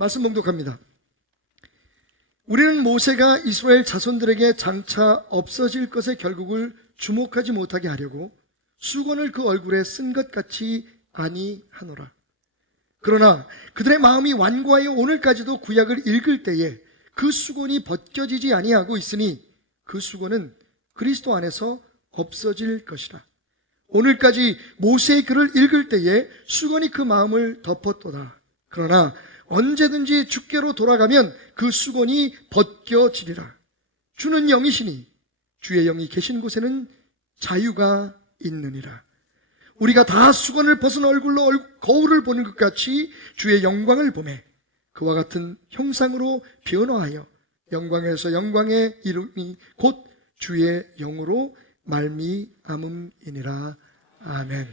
말씀 봉독합니다. 우리는 모세가 이스라엘 자손들에게 장차 없어질 것의 결국을 주목하지 못하게 하려고 수건을 그 얼굴에 쓴 것 같이 아니하노라. 그러나 그들의 마음이 완고하여 오늘까지도 구약을 읽을 때에 그 수건이 벗겨지지 아니하고 있으니 그 수건은 그리스도 안에서 없어질 것이라. 오늘까지 모세의 글을 읽을 때에 수건이 그 마음을 덮었도다. 그러나 언제든지 주께로 돌아가면 그 수건이 벗겨지리라. 주는 영이시니 주의 영이 계신 곳에는 자유가 있느니라. 우리가 다 수건을 벗은 얼굴로 거울을 보는 것 같이 주의 영광을 보매 그와 같은 형상으로 변화하여 영광에서 영광에 이름이 곧 주의 영으로 말미암음이니라. 아멘.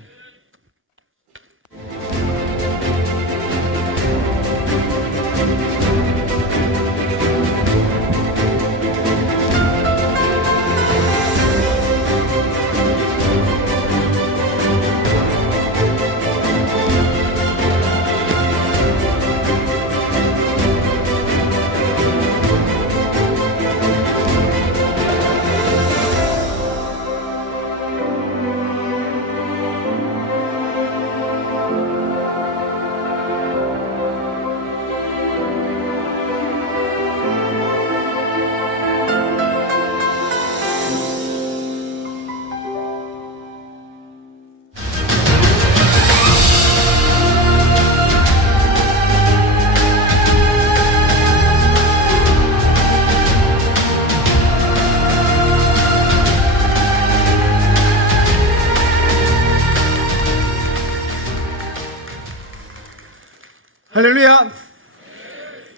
할렐루야!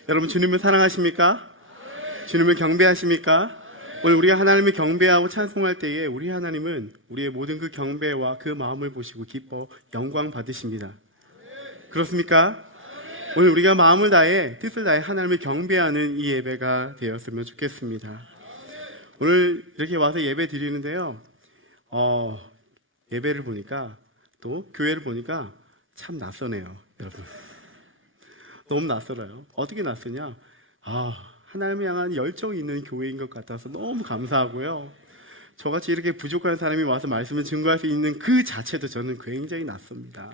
여러분, 주님을 사랑하십니까? 주님을 경배하십니까? 오늘 우리가 하나님을 경배하고 찬송할 때에 우리 하나님은 우리의 모든 그 경배와 그 마음을 보시고 기뻐 영광 받으십니다. 그렇습니까? 오늘 우리가 마음을 다해 뜻을 다해 하나님을 경배하는 이 예배가 되었으면 좋겠습니다. 오늘 이렇게 와서 예배 드리는데요, 예배를 보니까 또 교회를 보니까 참 낯서네요, 여러분. 너무 낯설어요. 어떻게 낯서냐? 하나님을 향한 열정이 있는 교회인 것 같아서 너무 감사하고요. 저같이 이렇게 부족한 사람이 와서 말씀을 증거할 수 있는 그 자체도 저는 굉장히 낯섭니다.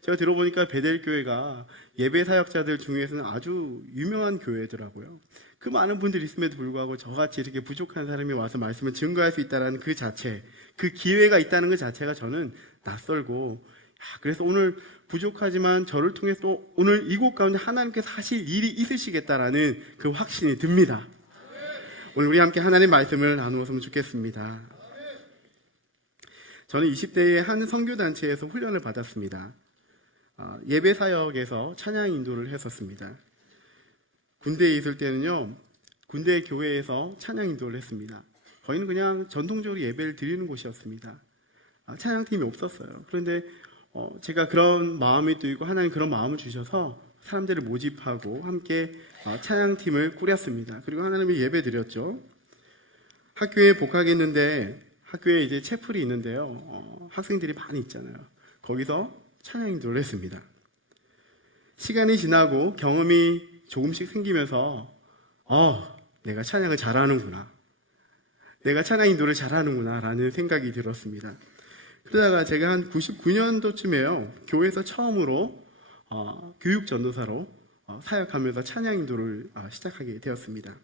제가 들어보니까 베델교회가 예배 사역자들 중에서는 아주 유명한 교회더라고요. 그 많은 분들이 있음에도 불구하고 저같이 이렇게 부족한 사람이 와서 말씀을 증거할 수 있다는 그 자체, 그 기회가 있다는 그 자체가 저는 낯설고, 그래서 오늘 부족하지만 저를 통해서 또 오늘 이곳 가운데 하나님께서 하실 일이 있으시겠다라는 그 확신이 듭니다. 오늘 우리 함께 하나님의 말씀을 나누었으면 좋겠습니다. 저는 20대에 한 선교단체에서 훈련을 받았습니다. 예배 사역에서 찬양 인도를 했었습니다. 군대에 있을 때는요, 군대 교회에서 찬양 인도를 했습니다. 저희는 그냥 전통적으로 예배를 드리는 곳이었습니다. 찬양팀이 없었어요. 그런데 제가 그런 마음이 들고 하나님 그런 마음을 주셔서 사람들을 모집하고 함께 찬양팀을 꾸렸습니다. 그리고 하나님의 예배 드렸죠. 학교에 복학했는데 학교에 이제 채플이 있는데요, 학생들이 많이 있잖아요. 거기서 찬양 인도를 했습니다. 시간이 지나고 경험이 조금씩 생기면서 내가 찬양을 잘하는구나, 내가 찬양 인도를 잘하는구나 라는 생각이 들었습니다. 그러다가 제가 한 99년도쯤에요, 교회에서 처음으로 교육 전도사로 사역하면서 찬양 인도를 시작하게 되었습니다.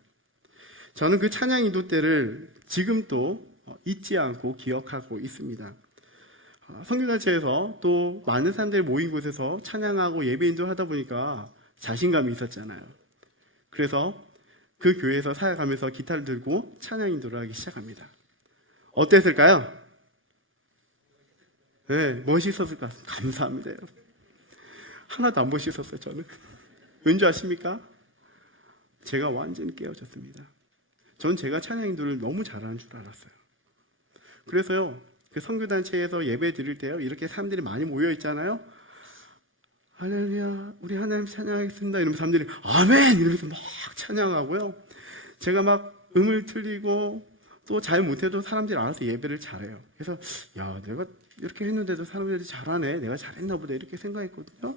저는 그 찬양 인도 때를 지금도 잊지 않고 기억하고 있습니다. 선교단체에서 또 많은 사람들이 모인 곳에서 찬양하고 예배 인도하다 보니까 자신감이 있었잖아요. 그래서 그 교회에서 사역하면서 기타를 들고 찬양 인도를 하기 시작합니다. 어땠을까요? 네, 멋있었을 것 같습니다. 감사합니다, 여러분. 하나도 안 멋있었어요, 저는. 왠지 아십니까? 제가 완전히 깨어졌습니다. 전 제가 찬양 인도를 너무 잘하는 줄 알았어요. 그래서요, 그 선교단체에서 예배 드릴 때요, 이렇게 사람들이 많이 모여 있잖아요. 할렐루야, 우리 하나님 찬양하겠습니다. 이러면 사람들이 아멘! 이러면서 막 찬양하고요. 제가 막 음을 틀리고 또 잘 못해도 사람들이 알아서 예배를 잘해요. 그래서 내가 이렇게 했는데도 사람들이 잘하네, 내가 잘했나 보다 이렇게 생각했거든요.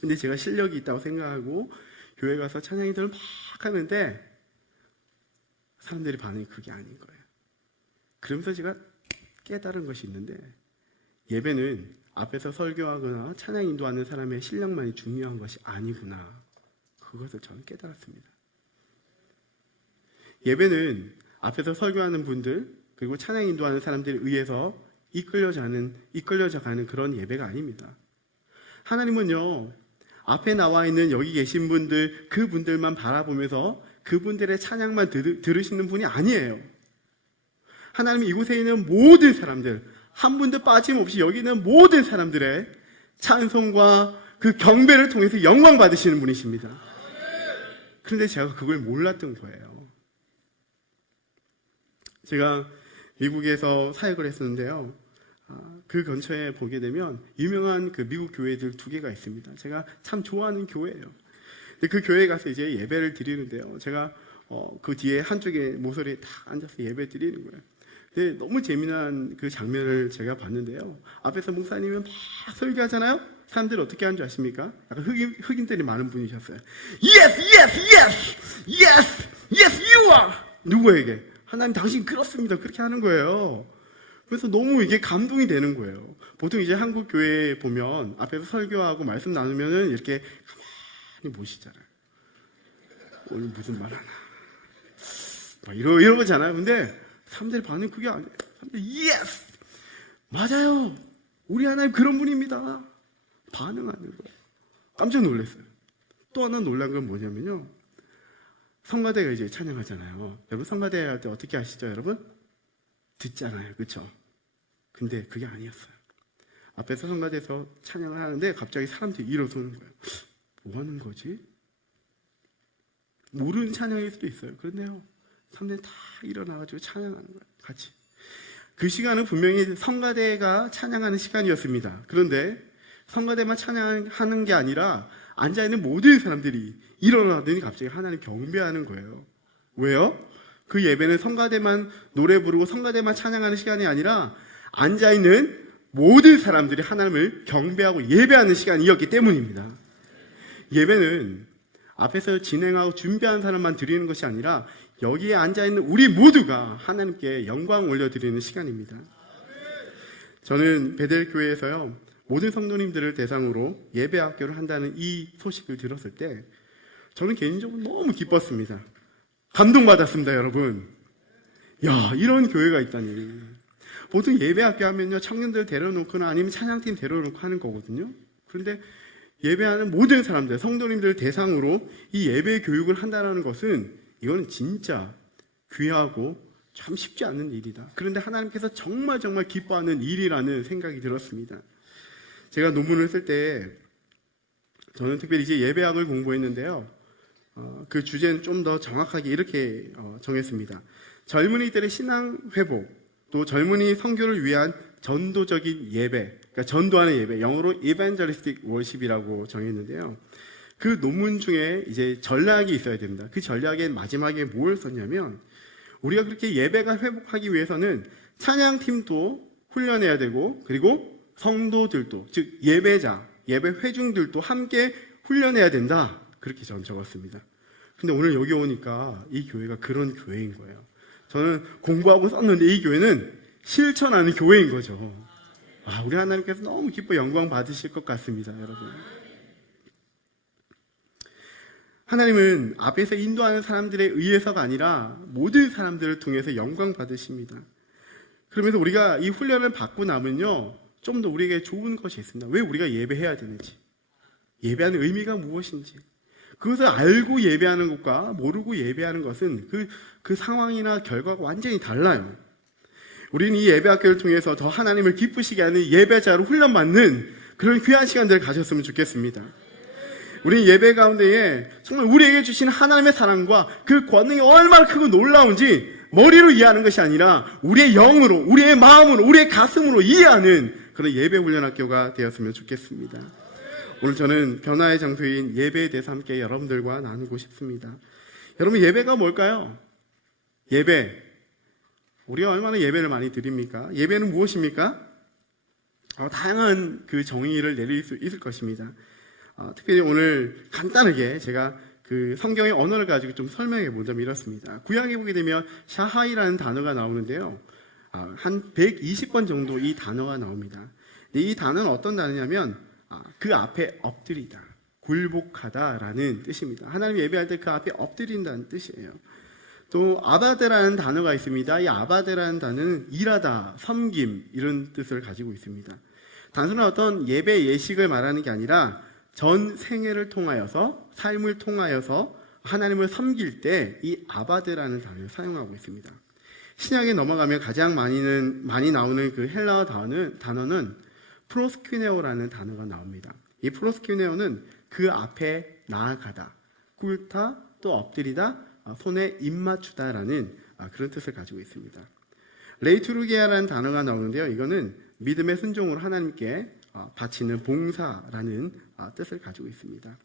근데 제가 실력이 있다고 생각하고 교회 가서 찬양 인도를 막 하는데 사람들이 반응이 그게 아닌 거예요. 그러면서 제가 깨달은 것이 있는데, 예배는 앞에서 설교하거나 찬양 인도하는 사람의 실력만이 중요한 것이 아니구나. 그것을 저는 깨달았습니다. 예배는 앞에서 설교하는 분들 그리고 찬양 인도하는 사람들에 의해서 이끌려져 가는 그런 예배가 아닙니다. 하나님은요, 앞에 나와 있는 여기 계신 분들, 그분들만 바라보면서 그분들의 찬양만 들으시는 분이 아니에요. 하나님은 이곳에 있는 모든 사람들, 한 분도 빠짐없이 여기 있는 모든 사람들의 찬송과 그 경배를 통해서 영광 받으시는 분이십니다. 그런데 제가 그걸 몰랐던 거예요. 제가 미국에서 사역을 했었는데요. 그 근처에 보게 되면 유명한 그 미국 교회들 2개가 있습니다. 제가 참 좋아하는 교회예요. 근데 그 교회에 가서 이제 예배를 드리는데요. 제가 그 뒤에 한쪽에 모서리에 딱 앉아서 예배 드리는 거예요. 근데 너무 재미난 그 장면을 제가 봤는데요. 앞에서 목사님이 막 설교하잖아요. 사람들이 어떻게 하는 줄 아십니까? 약간 흑인들이 많은 분이셨어요. Yes, yes, yes, yes, yes, you are. 누구에게? 하나님 당신 그렇습니다. 그렇게 하는 거예요. 그래서 너무 이게 감동이 되는 거예요. 보통 이제 한국 교회에 보면 앞에서 설교하고 말씀 나누면은 이렇게 가만히 보시잖아요. 오늘 무슨 말 하나. 막 이러잖아요. 근데 사람들이 반응이 그게 아니에요. 사람들이 yes! 맞아요. 우리 하나님 그런 분입니다. 반응하는 거예요. 깜짝 놀랐어요. 또 하나 놀란 건 뭐냐면요. 성가대가 이제 찬양하잖아요. 여러분 성가대 할 때 어떻게 하시죠, 여러분? 듣잖아요. 그렇죠? 근데 그게 아니었어요. 앞에서 성가대에서 찬양을 하는데 갑자기 사람들이 일어서는 거예요. 뭐 하는 거지? 모르는 찬양일 수도 있어요. 그런데요. 사람들이 다 일어나가지고 찬양하는 거예요. 같이. 그 시간은 분명히 성가대가 찬양하는 시간이었습니다. 그런데 성가대만 찬양하는 게 아니라 앉아있는 모든 사람들이 일어나더니 갑자기 하나님 경배하는 거예요. 왜요? 그 예배는 성가대만 노래 부르고 성가대만 찬양하는 시간이 아니라 앉아있는 모든 사람들이 하나님을 경배하고 예배하는 시간이었기 때문입니다. 예배는 앞에서 진행하고 준비한 사람만 드리는 것이 아니라 여기에 앉아있는 우리 모두가 하나님께 영광 올려드리는 시간입니다. 저는 베델교회에서요, 모든 성도님들을 대상으로 예배학교를 한다는 이 소식을 들었을 때 저는 개인적으로 너무 기뻤습니다. 감동받았습니다, 여러분. 야, 이런 교회가 있다니. 보통 예배학교 하면요, 청년들 데려놓거나 아니면 찬양팀 데려놓고 하는 거거든요. 그런데 예배하는 모든 사람들, 성도님들 대상으로 이 예배 교육을 한다는 것은 이거는 진짜 귀하고 참 쉽지 않은 일이다. 그런데 하나님께서 정말 기뻐하는 일이라는 생각이 들었습니다. 제가 논문을 쓸 때 저는 특별히 이제 예배학을 공부했는데요. 그 주제는 좀 더 정확하게 이렇게 정했습니다. 젊은이들의 신앙 회복, 또 젊은이 선교를 위한 전도적인 예배, 그러니까 전도하는 예배, 영어로 evangelistic worship이라고 정했는데요. 그 논문 중에 이제 전략이 있어야 됩니다. 그 전략의 마지막에 뭘 썼냐면, 우리가 그렇게 예배가 회복하기 위해서는 찬양팀도 훈련해야 되고, 그리고 성도들도, 즉 예배자, 예배 회중들도 함께 훈련해야 된다. 그렇게 저는 적었습니다. 근데 오늘 여기 오니까 이 교회가 그런 교회인 거예요. 저는 공부하고 썼는데 이 교회는 실천하는 교회인 거죠. 우리 하나님께서 너무 기뻐 영광 받으실 것 같습니다, 여러분. 하나님은 앞에서 인도하는 사람들에 의해서가 아니라 모든 사람들을 통해서 영광 받으십니다. 그러면서 우리가 이 훈련을 받고 나면요, 좀 더 우리에게 좋은 것이 있습니다. 왜 우리가 예배해야 되는지, 예배하는 의미가 무엇인지, 그것을 알고 예배하는 것과 모르고 예배하는 것은 그 상황이나 결과가 완전히 달라요. 우리는 이 예배학교를 통해서 더 하나님을 기쁘시게 하는 예배자로 훈련받는 그런 귀한 시간들을 가졌으면 좋겠습니다. 우리는 예배 가운데에 정말 우리에게 주신 하나님의 사랑과 그 권능이 얼마나 크고 놀라운지 머리로 이해하는 것이 아니라 우리의 영으로, 우리의 마음으로, 우리의 가슴으로 이해하는 그런 예배 훈련 학교가 되었으면 좋겠습니다. 오늘 저는 변화의 장소인 예배에 대해서 함께 여러분들과 나누고 싶습니다. 여러분, 예배가 뭘까요? 예배. 우리가 얼마나 예배를 많이 드립니까? 예배는 무엇입니까? 다양한 그 정의를 내릴 수 있을 것입니다. 특별히 오늘 간단하게 제가 그 성경의 언어를 가지고 좀 설명해 보자면 이렇습니다. 구약에 보게 되면 샤하이라는 단어가 나오는데요. 한 120번 정도 이 단어가 나옵니다. 이 단어는 어떤 단어냐면 그 앞에 엎드리다, 굴복하다라는 뜻입니다. 하나님 예배할 때 그 앞에 엎드린다는 뜻이에요. 또 아바드라는 단어가 있습니다. 이 아바드라는 단어는 일하다, 섬김 이런 뜻을 가지고 있습니다. 단순한 어떤 예배 예식을 말하는 게 아니라 전 생애를 통하여서 삶을 통하여서 하나님을 섬길 때 이 아바드라는 단어를 사용하고 있습니다. 신약에 넘어가면 가장 많이 나오는 그 헬라어 단어는 프로스퀴네오라는 단어가 나옵니다. 이 프로스퀴네오는 그 앞에 나아가다, 꿇다, 또 엎드리다, 손에 입 맞추다라는 그런 뜻을 가지고 있습니다. 레이투르기아라는 단어가 나오는데요. 이거는 믿음의 순종으로 하나님께 바치는 봉사라는 뜻을 가지고 있습니다.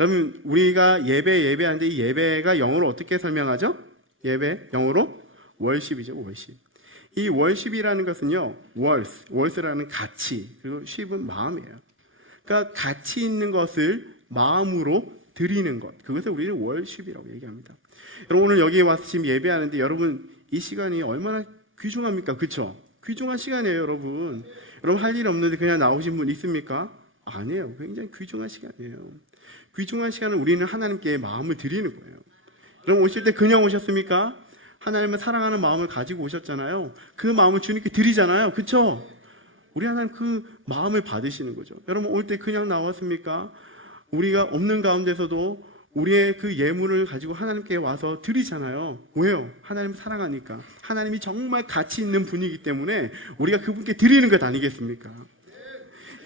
여러분, 우리가 예배하는데 이 예배가 영어로 어떻게 설명하죠? 예배 영어로 월십이죠. 월십. 이 월십이라는 것은요, 월스라는 가치, 그리고 쉽은 마음이에요. 그러니까 가치 있는 것을 마음으로 드리는 것, 그것을 우리는 월십이라고 얘기합니다. 여러분, 오늘 여기에 와서 지금 예배하는데 여러분 이 시간이 얼마나 귀중합니까? 그렇죠? 귀중한 시간이에요, 여러분. 여러분 할 일 없는데 그냥 나오신 분 있습니까? 아니에요. 굉장히 귀중한 시간이에요. 귀중한 시간은 우리는 하나님께 마음을 드리는 거예요. 여러분 오실 때 그냥 오셨습니까? 하나님을 사랑하는 마음을 가지고 오셨잖아요. 그 마음을 주님께 드리잖아요. 그렇죠? 우리 하나님 그 마음을 받으시는 거죠. 여러분 올 때 그냥 나왔습니까? 우리가 없는 가운데서도 우리의 그 예물을 가지고 하나님께 와서 드리잖아요. 왜요? 하나님 사랑하니까. 하나님이 정말 가치 있는 분이기 때문에 우리가 그분께 드리는 것 아니겠습니까?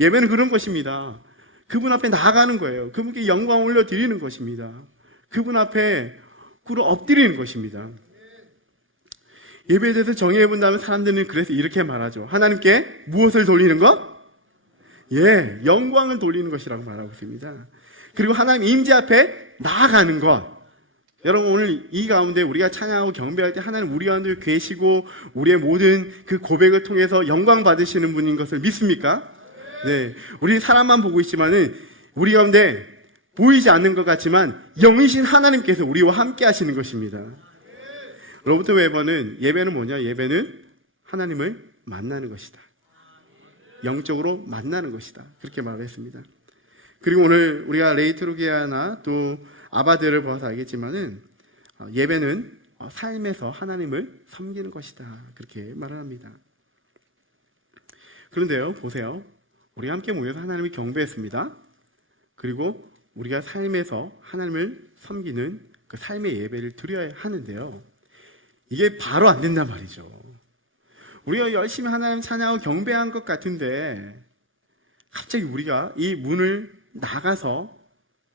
예배는 그런 것입니다. 그분 앞에 나아가는 거예요. 그분께 영광 올려드리는 것입니다. 그분 앞에 꿇어 엎드리는 것입니다. 예배에 대해서 정의해 본다면 사람들은 그래서 이렇게 말하죠. 하나님께 무엇을 돌리는 것? 예, 영광을 돌리는 것이라고 말하고 있습니다. 그리고 하나님 임재 앞에 나아가는 것. 여러분 오늘 이 가운데 우리가 찬양하고 경배할 때 하나님 우리 가운데 계시고 우리의 모든 그 고백을 통해서 영광 받으시는 분인 것을 믿습니까? 네, 우리 사람만 보고 있지만은 우리 가운데 보이지 않는 것 같지만 영이신 하나님께서 우리와 함께 하시는 것입니다. 로버트 웨버는 예배는 뭐냐? 예배는 하나님을 만나는 것이다. 영적으로 만나는 것이다. 그렇게 말했습니다. 그리고 오늘 우리가 레이트로기아나 또 아바드를 봐서 알겠지만은 예배는 삶에서 하나님을 섬기는 것이다. 그렇게 말을 합니다. 그런데요, 보세요. 우리 함께 모여서 하나님을 경배했습니다. 그리고 우리가 삶에서 하나님을 섬기는 그 삶의 예배를 드려야 하는데요. 이게 바로 안 된단 말이죠. 우리가 열심히 하나님 찬양하고 경배한 것 같은데 갑자기 우리가 이 문을 나가서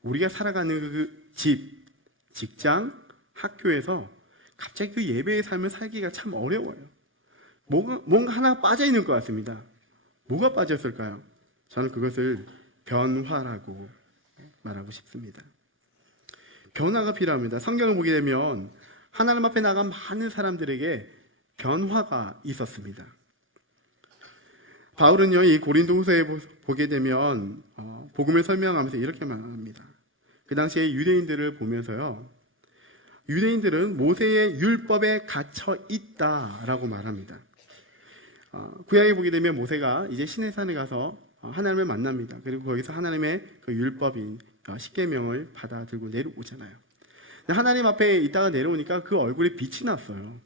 우리가 살아가는 그 집, 직장, 학교에서 갑자기 그 예배의 삶을 살기가 참 어려워요. 뭔가 하나 빠져 있는 것 같습니다. 뭐가 빠졌을까요? 저는 그것을 변화라고 말하고 싶습니다. 변화가 필요합니다. 성경을 보게 되면 하나님 앞에 나간 많은 사람들에게 변화가 있었습니다. 바울은요, 이 고린도후서에 보게 되면 복음을 설명하면서 이렇게 말합니다. 그 당시에 유대인들을 보면서요, 유대인들은 모세의 율법에 갇혀 있다라고 말합니다. 구약에 보게 되면 모세가 이제 시내산에 가서 하나님을 만납니다. 그리고 거기서 하나님의 그 율법인 십계명을 받아 들고 내려오잖아요. 하나님 앞에 있다가 내려오니까 그 얼굴에 빛이 났어요.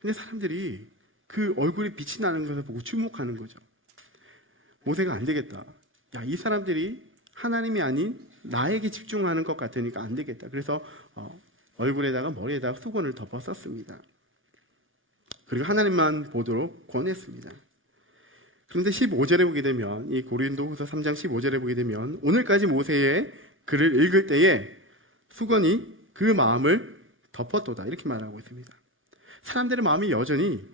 근데 사람들이 그 얼굴에 빛이 나는 것을 보고 주목하는 거죠. 모세가 안 되겠다. 야, 이 사람들이 하나님이 아닌 나에게 집중하는 것 같으니까 안 되겠다. 그래서 얼굴에다가 머리에다가 수건을 덮어 썼습니다. 그리고 하나님만 보도록 권했습니다. 그런데 15절에 보게 되면 이 고린도후서 3장 15절에 보게 되면 오늘까지 모세의 글을 읽을 때에 수건이 그 마음을 덮었도다 이렇게 말하고 있습니다. 사람들의 마음이 여전히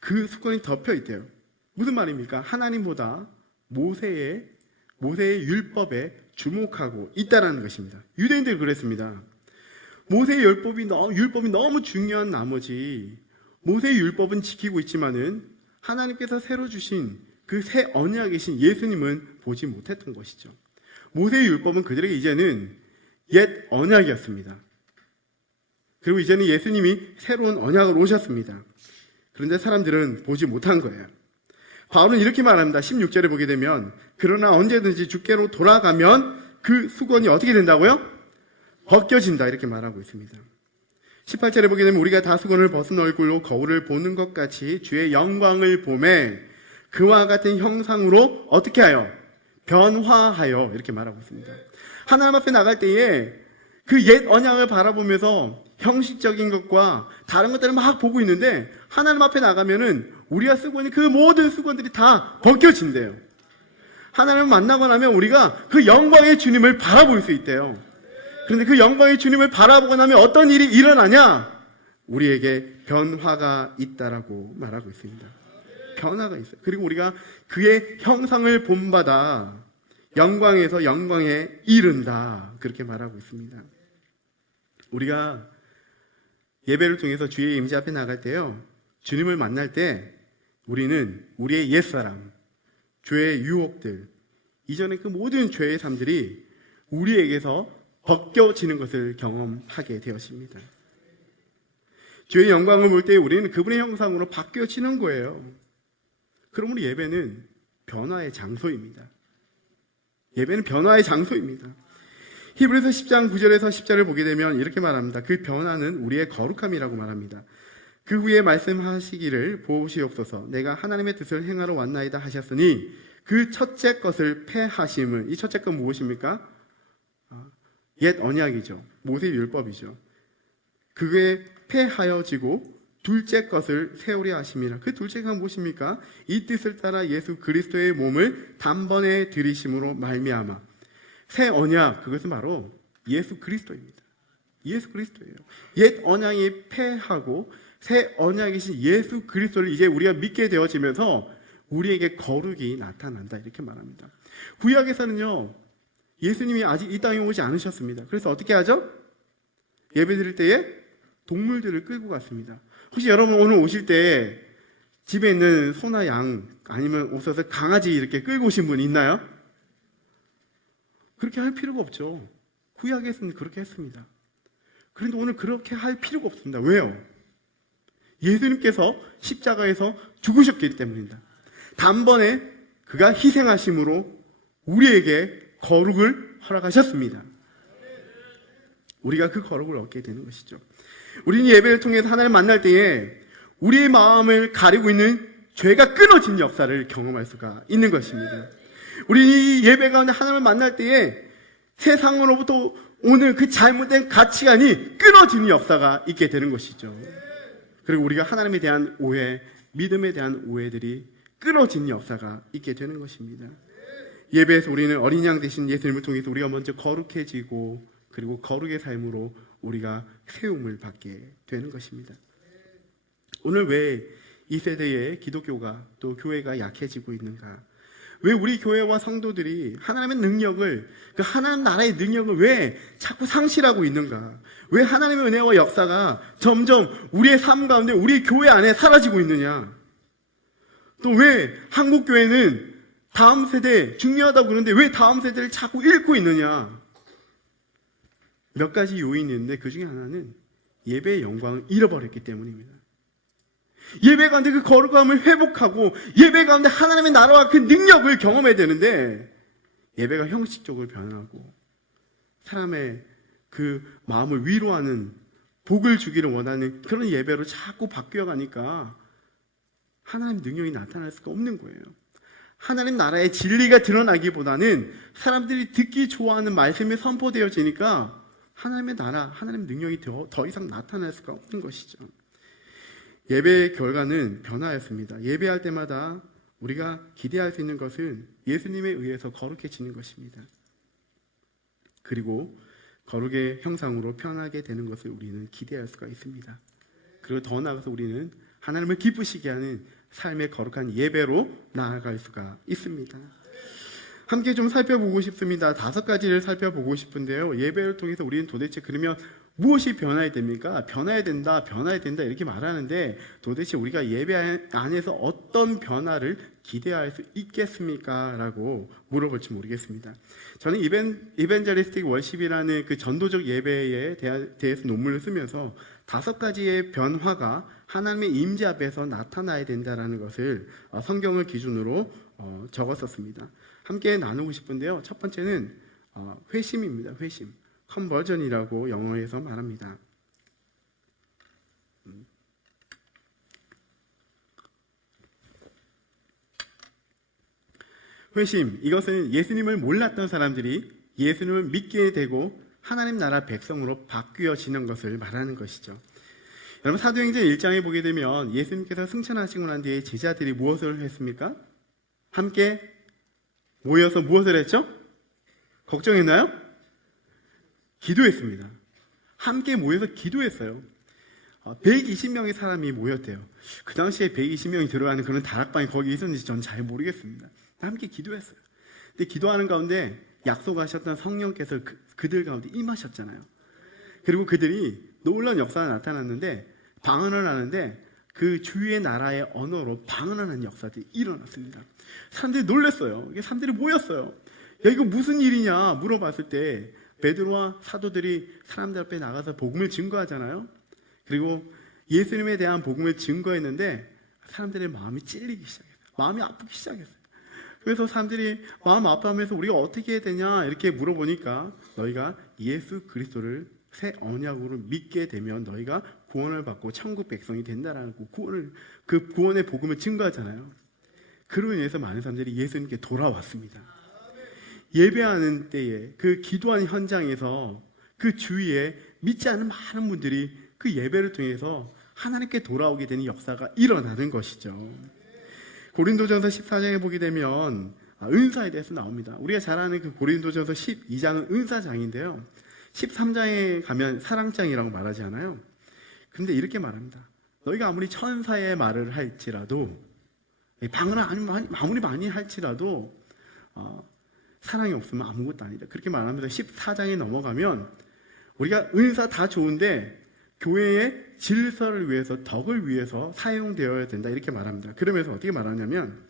그 수건이 덮여 있대요. 무슨 말입니까? 하나님보다 모세의 율법에 주목하고 있다라는 것입니다. 유대인들이 그랬습니다. 모세의 율법이 너무 중요한 나머지 모세의 율법은 지키고 있지만은 하나님께서 새로 주신 그 새 언약이신 예수님은 보지 못했던 것이죠. 모세의 율법은 그들에게 이제는 옛 언약이었습니다. 그리고 이제는 예수님이 새로운 언약으로 오셨습니다. 그런데 사람들은 보지 못한 거예요. 바울은 이렇게 말합니다. 16절에 보게 되면 그러나 언제든지 주께로 돌아가면 그 수건이 어떻게 된다고요? 벗겨진다 이렇게 말하고 있습니다. 18절에 보게 되면 우리가 다 수건을 벗은 얼굴로 거울을 보는 것 같이 주의 영광을 보매 그와 같은 형상으로 어떻게 하여? 변화하여 이렇게 말하고 있습니다. 하나님 앞에 나갈 때에 그 옛 언약을 바라보면서 형식적인 것과 다른 것들을 막 보고 있는데 하나님 앞에 나가면은 우리가 쓰고 있는 그 모든 수건들이 다 벗겨진대요. 하나님을 만나고 나면 우리가 그 영광의 주님을 바라볼 수 있대요. 그런데 그 영광의 주님을 바라보고 나면 어떤 일이 일어나냐? 우리에게 변화가 있다라고 말하고 있습니다. 변화가 있어요. 그리고 우리가 그의 형상을 본받아 영광에서 영광에 이른다. 그렇게 말하고 있습니다. 우리가 예배를 통해서 주의 임재 앞에 나갈 때요. 주님을 만날 때 우리는 우리의 옛사람, 죄의 유혹들, 이전의 그 모든 죄의 삶들이 우리에게서 벗겨지는 것을 경험하게 되었습니다. 주의 영광을 볼 때 우리는 그분의 형상으로 바뀌어지는 거예요. 그러므로 예배는 변화의 장소입니다. 예배는 변화의 장소입니다. 히브리서 10장 9절에서 10절을 보게 되면 이렇게 말합니다. 그 변화는 우리의 거룩함이라고 말합니다. 그 후에 말씀하시기를 보시옵소서 내가 하나님의 뜻을 행하러 왔나이다 하셨으니 그 첫째 것을 폐하심을, 이 첫째 건 무엇입니까? 옛 언약이죠. 모세의 율법이죠. 그게 폐하여지고 둘째 것을 세우려 하심이라. 그 둘째가 무엇입니까? 이 뜻을 따라 예수 그리스도의 몸을 단번에 들이심으로 말미암아. 새 언약, 그것은 바로 예수 그리스도입니다. 예수 그리스도예요. 옛 언약이 폐하고 새 언약이신 예수 그리스도를 이제 우리가 믿게 되어지면서 우리에게 거룩이 나타난다 이렇게 말합니다. 구약에서는요 예수님이 아직 이 땅에 오지 않으셨습니다. 그래서 어떻게 하죠? 예배 드릴 때에 동물들을 끌고 갔습니다. 혹시 여러분 오늘 오실 때 집에 있는 소나 양 아니면 옥서서 강아지 이렇게 끌고 오신 분 있나요? 그렇게 할 필요가 없죠. 구약에서는 그렇게 했습니다. 그런데 오늘 그렇게 할 필요가 없습니다. 왜요? 예수님께서 십자가에서 죽으셨기 때문입니다. 단번에 그가 희생하심으로 우리에게 거룩을 허락하셨습니다. 우리가 그 거룩을 얻게 되는 것이죠. 우리는 예배를 통해서 하나님을 만날 때에 우리의 마음을 가리고 있는 죄가 끊어진 역사를 경험할 수가 있는 것입니다. 우리 예배 가운데 하나님을 만날 때에 세상으로부터 오는 그 잘못된 가치관이 끊어지는 역사가 있게 되는 것이죠. 그리고 우리가 하나님에 대한 오해, 믿음에 대한 오해들이 끊어지는 역사가 있게 되는 것입니다. 예배에서 우리는 어린 양 되신 예수님을 통해서 우리가 먼저 거룩해지고 그리고 거룩의 삶으로 우리가 세움을 받게 되는 것입니다. 오늘 왜 이 세대의 기독교가 또 교회가 약해지고 있는가? 왜 우리 교회와 성도들이 하나님의 능력을, 그 하나님 나라의 능력을 왜 자꾸 상실하고 있는가? 왜 하나님의 은혜와 역사가 점점 우리의 삶 가운데 우리 교회 안에 사라지고 있느냐? 또 왜 한국 교회는 다음 세대 중요하다고 그러는데 왜 다음 세대를 자꾸 잃고 있느냐? 몇 가지 요인이 있는데 그 중에 하나는 예배의 영광을 잃어버렸기 때문입니다. 예배 가운데 그 거룩함을 회복하고 예배 가운데 하나님의 나라와 그 능력을 경험해야 되는데 예배가 형식적으로 변하고 사람의 그 마음을 위로하는 복을 주기를 원하는 그런 예배로 자꾸 바뀌어가니까 하나님 능력이 나타날 수가 없는 거예요. 하나님 나라의 진리가 드러나기보다는 사람들이 듣기 좋아하는 말씀이 선포되어지니까 하나님의 나라, 하나님의 능력이 더 이상 나타날 수가 없는 것이죠. 예배의 결과는 변화였습니다. 예배할 때마다 우리가 기대할 수 있는 것은 예수님에 의해서 거룩해지는 것입니다. 그리고 거룩의 형상으로 변하게 되는 것을 우리는 기대할 수가 있습니다. 그리고 더 나아가서 우리는 하나님을 기쁘시게 하는 삶의 거룩한 예배로 나아갈 수가 있습니다. 함께 좀 살펴보고 싶습니다. 5가지를 살펴보고 싶은데요. 예배를 통해서 우리는 도대체 그러면 무엇이 변화해야 됩니까? 변화해야 된다, 변화해야 된다 이렇게 말하는데 도대체 우리가 예배 안에서 어떤 변화를 기대할 수 있겠습니까? 라고 물어볼지 모르겠습니다. 저는 이벤저리스틱 월십이라는 그 전도적 예배에 대해서 논문을 쓰면서 5가지의 변화가 하나님의 임재 앞에서 나타나야 된다는 것을 성경을 기준으로 적었었습니다. 함께 나누고 싶은데요. 첫 번째는 회심입니다. 회심. 컨버전이라고 영어에서 말합니다. 회심, 이것은 예수님을 몰랐던 사람들이 예수님을 믿게 되고 하나님 나라 백성으로 바뀌어지는 것을 말하는 것이죠. 여러분 사도행전 1장에 보게 되면 예수님께서 승천하시고 난 뒤에 제자들이 무엇을 했습니까? 함께 모여서 무엇을 했죠? 걱정했나요? 기도했습니다. 함께 모여서 기도했어요. 120명의 사람이 모였대요. 그 당시에 120명이 들어가는 그런 다락방이 거기 있었는지 저는 잘 모르겠습니다. 함께 기도했어요. 근데 기도하는 가운데 약속하셨던 성령께서 그들 가운데 임하셨잖아요. 그리고 그들이 놀라운 역사가 나타났는데 방언을 하는데 그 주위의 나라의 언어로 방언하는 역사들이 일어났습니다. 사람들이 놀랐어요. 사람들이 모였어요. 야, 이거 무슨 일이냐 물어봤을 때 베드로와 사도들이 사람들 앞에 나가서 복음을 증거하잖아요. 그리고 예수님에 대한 복음을 증거했는데 사람들의 마음이 찔리기 시작했어요. 마음이 아프기 시작했어요. 그래서 사람들이 마음 아파하면서 우리가 어떻게 해야 되냐 이렇게 물어보니까 너희가 예수 그리스도를 새 언약으로 믿게 되면 너희가 구원을 받고 천국 백성이 된다라는 그 구원의 복음을 증거하잖아요. 그로 인해서 많은 사람들이 예수님께 돌아왔습니다. 예배하는 때에 그 기도하는 현장에서 그 주위에 믿지 않는 많은 분들이 그 예배를 통해서 하나님께 돌아오게 되는 역사가 일어나는 것이죠. 고린도전서 14장에 보게 되면 은사에 대해서 나옵니다. 우리가 잘 아는 그 고린도전서 12장은 은사장인데요. 13장에 가면 사랑장이라고 말하지 않아요? 근데 이렇게 말합니다. 너희가 아무리 천사의 말을 할지라도 방언을 아무리 많이 할지라도 사랑이 없으면 아무것도 아니다. 그렇게 말하면서 14장에 넘어가면 우리가 은사 다 좋은데 교회의 질서를 위해서 덕을 위해서 사용되어야 된다 이렇게 말합니다. 그러면서 어떻게 말하냐면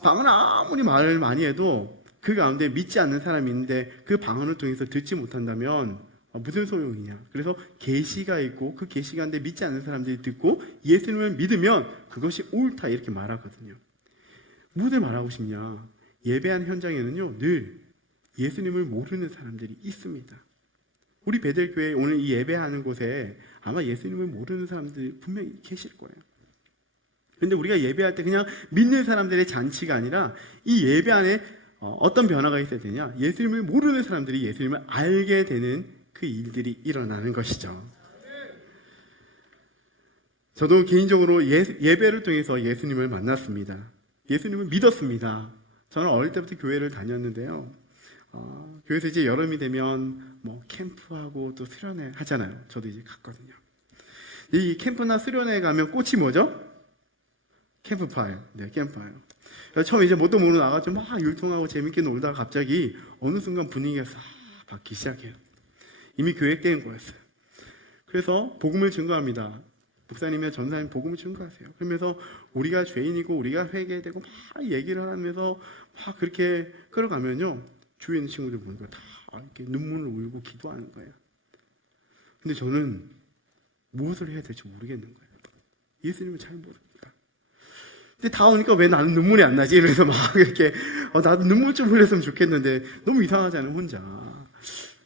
방언을 아무리 말을 많이 해도 그 가운데 믿지 않는 사람이 있는데 그 방언을 통해서 듣지 못한다면 무슨 소용이냐. 그래서 계시가 있고 그 계시 가운데 믿지 않는 사람들이 듣고 예수님을 믿으면 그것이 옳다 이렇게 말하거든요. 무엇을 말하고 싶냐. 예배한 현장에는요 늘 예수님을 모르는 사람들이 있습니다. 우리 베델교회 오늘 이 예배하는 곳에 아마 예수님을 모르는 사람들이 분명히 계실 거예요. 그런데 우리가 예배할 때 그냥 믿는 사람들의 잔치가 아니라 이 예배 안에 어떤 변화가 있어야 되냐. 예수님을 모르는 사람들이 예수님을 알게 되는 그 일들이 일어나는 것이죠. 저도 개인적으로 예배를 통해서 예수님을 만났습니다. 예수님을 믿었습니다. 저는 어릴 때부터 교회를 다녔는데요. 교회에서 이제 여름이 되면 뭐 캠프하고 또 수련회 하잖아요. 저도 이제 갔거든요. 이 캠프나 수련회 가면 꽃이 뭐죠? 캠프파이어. 네, 캠프파이어. 처음 이제 뭣도 모르고 나가서 막 율동하고 재밌게 놀다가 갑자기 어느 순간 분위기가 싹 바뀌기 시작해요. 이미 계획된 거였어요. 그래서 복음을 증거합니다. 목사님이나 전사님 복음을 증거하세요. 그러면서 우리가 죄인이고 우리가 회개되고 막 얘기를 하면서 막 그렇게 끌어가면요. 주위에 있는 친구들 보니까 다 이렇게 눈물을 울고 기도하는 거예요. 근데 저는 무엇을 해야 될지 모르겠는 거예요. 예수님을 잘 모르니까. 근데 다 오니까 왜 나는 눈물이 안 나지? 이러면서 막 이렇게 나도 눈물 좀 흘렸으면 좋겠는데 너무 이상하잖아요, 혼자.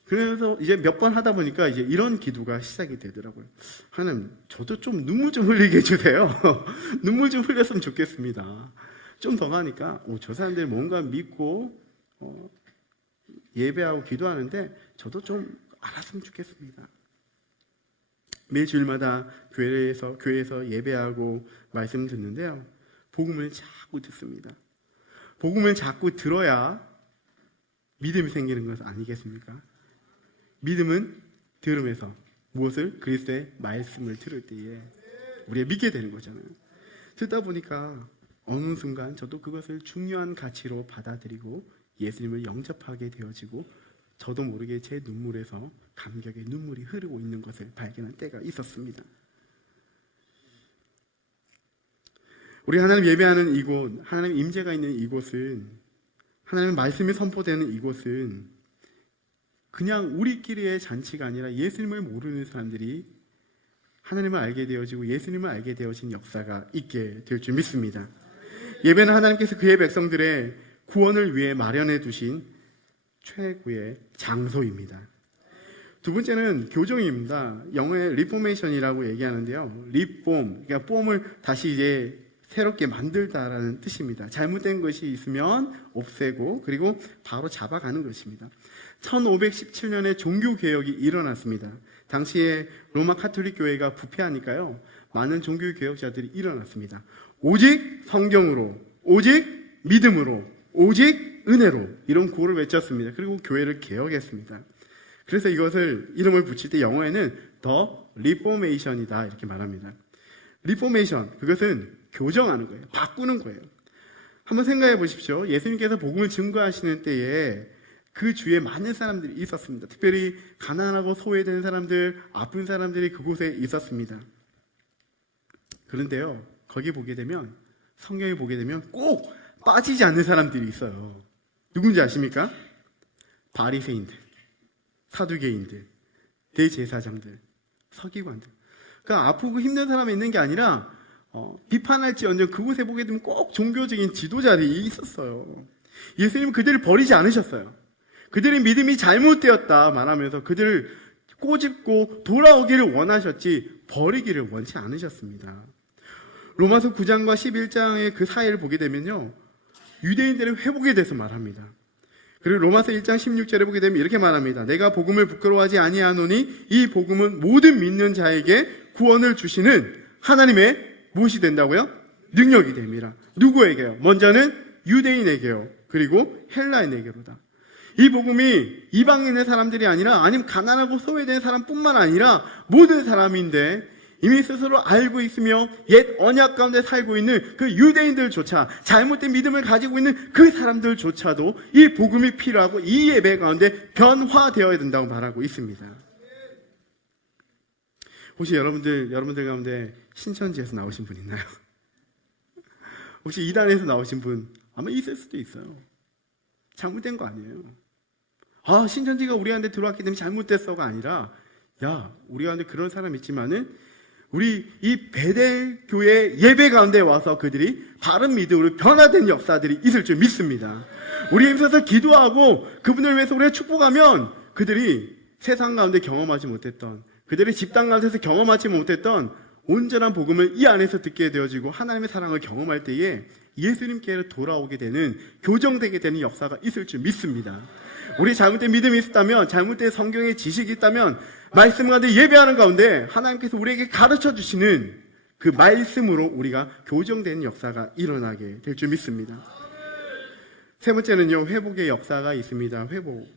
그래서 이제 몇 번 하다 보니까 이제 이런 기도가 시작이 되더라고요. 하나님, 저도 좀 눈물 좀 흘리게 해주세요. 눈물 좀 흘렸으면 좋겠습니다. 좀 더 가니까 저 사람들이 뭔가 믿고 예배하고 기도하는데 저도 좀 알았으면 좋겠습니다. 매 주일마다 교회에서 예배하고 말씀 듣는데요. 복음을 자꾸 듣습니다. 복음을 자꾸 들어야 믿음이 생기는 것 아니겠습니까? 믿음은 들음에서 무엇을? 그리스도의 말씀을 들을 때에 우리가 믿게 되는 거잖아요. 듣다 보니까 어느 순간 저도 그것을 중요한 가치로 받아들이고 예수님을 영접하게 되어지고 저도 모르게 제 눈물에서 감격의 눈물이 흐르고 있는 것을 발견한 때가 있었습니다. 우리 하나님 예배하는 이곳, 하나님 임재가 있는 이곳은, 하나님 말씀이 선포되는 이곳은 그냥 우리끼리의 잔치가 아니라 예수님을 모르는 사람들이 하나님을 알게 되어지고 예수님을 알게 되어진 역사가 있게 될 줄 믿습니다. 예배는 하나님께서 그의 백성들의 구원을 위해 마련해 두신 최고의 장소입니다. 두 번째는 교정입니다. 영어의 리포메이션이라고 얘기하는데요. 리폼, 그러니까 폼을 다시 이제 새롭게 만들다라는 뜻입니다. 잘못된 것이 있으면 없애고 그리고 바로 잡아가는 것입니다. 1517년에 종교개혁이 일어났습니다. 당시에 로마 카톨릭 교회가 부패하니까요, 많은 종교개혁자들이 일어났습니다. 오직 성경으로, 오직 믿음으로, 오직 은혜로, 이런 구호를 외쳤습니다. 그리고 교회를 개혁했습니다. 그래서 이것을 이름을 붙일 때 영어에는 더 리포메이션이다 이렇게 말합니다. 리포메이션, 그것은 교정하는 거예요. 바꾸는 거예요. 한번 생각해 보십시오. 예수님께서 복음을 증거하시는 때에 그 주위에 많은 사람들이 있었습니다. 특별히 가난하고 소외된 사람들, 아픈 사람들이 그곳에 있었습니다. 그런데요, 거기 보게 되면, 성경에 보게 되면 꼭 빠지지 않는 사람들이 있어요. 누군지 아십니까? 바리새인들, 사두개인들, 대제사장들, 서기관들. 그러니까 아프고 힘든 사람이 있는 게 아니라 비판할지언정 그곳에 보게 되면 꼭 종교적인 지도자들이 있었어요. 예수님은 그들을 버리지 않으셨어요. 그들의 믿음이 잘못되었다 말하면서 그들을 꼬집고 돌아오기를 원하셨지 버리기를 원치 않으셨습니다. 로마서 9장과 11장의 그 사이를 보게 되면요, 유대인들의 회복에 대해서 말합니다. 그리고 로마서 1장 16절에 보게 되면 이렇게 말합니다. 내가 복음을 부끄러워하지 아니하노니 이 복음은 모든 믿는 자에게 구원을 주시는 하나님의 무엇이 된다고요? 능력이 됩니다. 누구에게요? 먼저는 유대인에게요. 그리고 헬라인에게로다. 이 복음이 이방인의 사람들이 아니라, 아니면 가난하고 소외된 사람뿐만 아니라 모든 사람인데, 이미 스스로 알고 있으며 옛 언약 가운데 살고 있는 그 유대인들조차, 잘못된 믿음을 가지고 있는 그 사람들조차도 이 복음이 필요하고 이 예배 가운데 변화되어야 된다고 말하고 있습니다. 혹시 여러분들 가운데 신천지에서 나오신 분 있나요? 혹시 이단에서 나오신 분 아마 있을 수도 있어요. 잘못된 거 아니에요. 아, 신천지가 우리 가운데 들어왔기 때문에 잘못됐어가 아니라, 야, 우리 가운데 그런 사람 있지만은 우리 이 베델 교회 예배 가운데 와서 그들이 바른 믿음으로 변화된 역사들이 있을 줄 믿습니다. 우리 입에서 기도하고 그분을 위해서 우리가 축복하면 그들이 세상 가운데 경험하지 못했던, 그들의 집단 가운데서 경험하지 못했던 온전한 복음을 이 안에서 듣게 되어지고 하나님의 사랑을 경험할 때에 예수님께로 돌아오게 되는, 교정되게 되는 역사가 있을 줄 믿습니다. 우리 잘못된 믿음이 있었다면, 잘못된 성경의 지식이 있다면, 말씀 가운데 예배하는 가운데 하나님께서 우리에게 가르쳐 주시는 그 말씀으로 우리가 교정되는 역사가 일어나게 될 줄 믿습니다. 세 번째는요, 회복의 역사가 있습니다. 회복.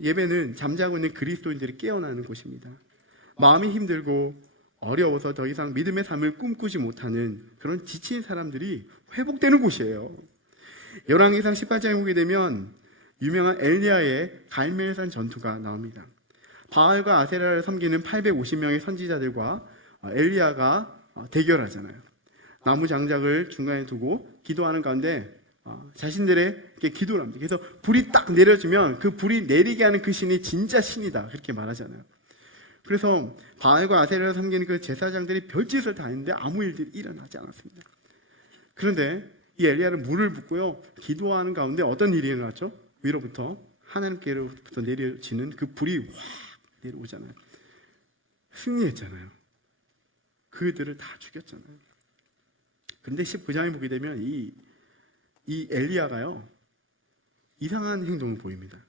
예배는 잠자고 있는 그리스도인들이 깨어나는 곳입니다. 마음이 힘들고 어려워서 더 이상 믿음의 삶을 꿈꾸지 못하는 그런 지친 사람들이 회복되는 곳이에요. 열왕기상 18장에 보게 되면 유명한 엘리야의 갈멜산 전투가 나옵니다. 바알과 아세라를 섬기는 850명의 선지자들과 엘리야가 대결하잖아요. 나무 장작을 중간에 두고 기도하는 가운데 자신들의 기도를 합니다. 그래서 불이 딱 내려지면 그 불이 내리게 하는 그 신이 진짜 신이다, 그렇게 말하잖아요. 그래서 바알과 아세라를 섬기는 그 제사장들이 별짓을 다 했는데 아무 일들이 일어나지 않았습니다. 그런데 이 엘리야를 물을 붓고요, 기도하는 가운데 어떤 일이 일어났죠? 위로부터, 하나님께로부터 내려지는 그 불이 확 내려오잖아요. 승리했잖아요. 그들을 다 죽였잖아요. 그런데 19장에 보게 되면 이 엘리야가요, 이상한 행동을 보입니다.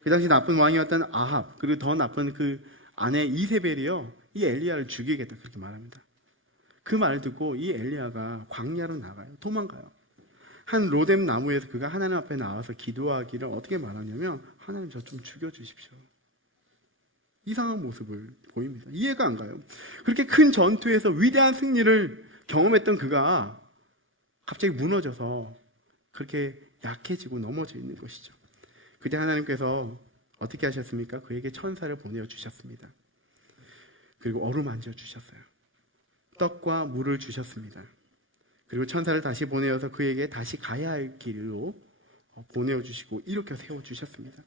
그 당시 나쁜 왕이었던 아합, 그리고 더 나쁜 그 아내 이세벨이요, 이 엘리야를 죽이겠다, 그렇게 말합니다. 그 말을 듣고 이 엘리야가 광야로 나가요. 도망가요. 한 로뎀 나무에서 그가 하나님 앞에 나와서 기도하기를 어떻게 말하냐면, 하나님 저 좀 죽여주십시오. 이상한 모습을 보입니다. 이해가 안 가요. 그렇게 큰 전투에서 위대한 승리를 경험했던 그가 갑자기 무너져서 그렇게 약해지고 넘어져 있는 것이죠. 그때 하나님께서 어떻게 하셨습니까? 그에게 천사를 보내주셨습니다. 그리고 어루만져 주셨어요. 떡과 물을 주셨습니다. 그리고 천사를 다시 보내어서 그에게 다시 가야 할 길로 보내주시고 일으켜 세워주셨습니다.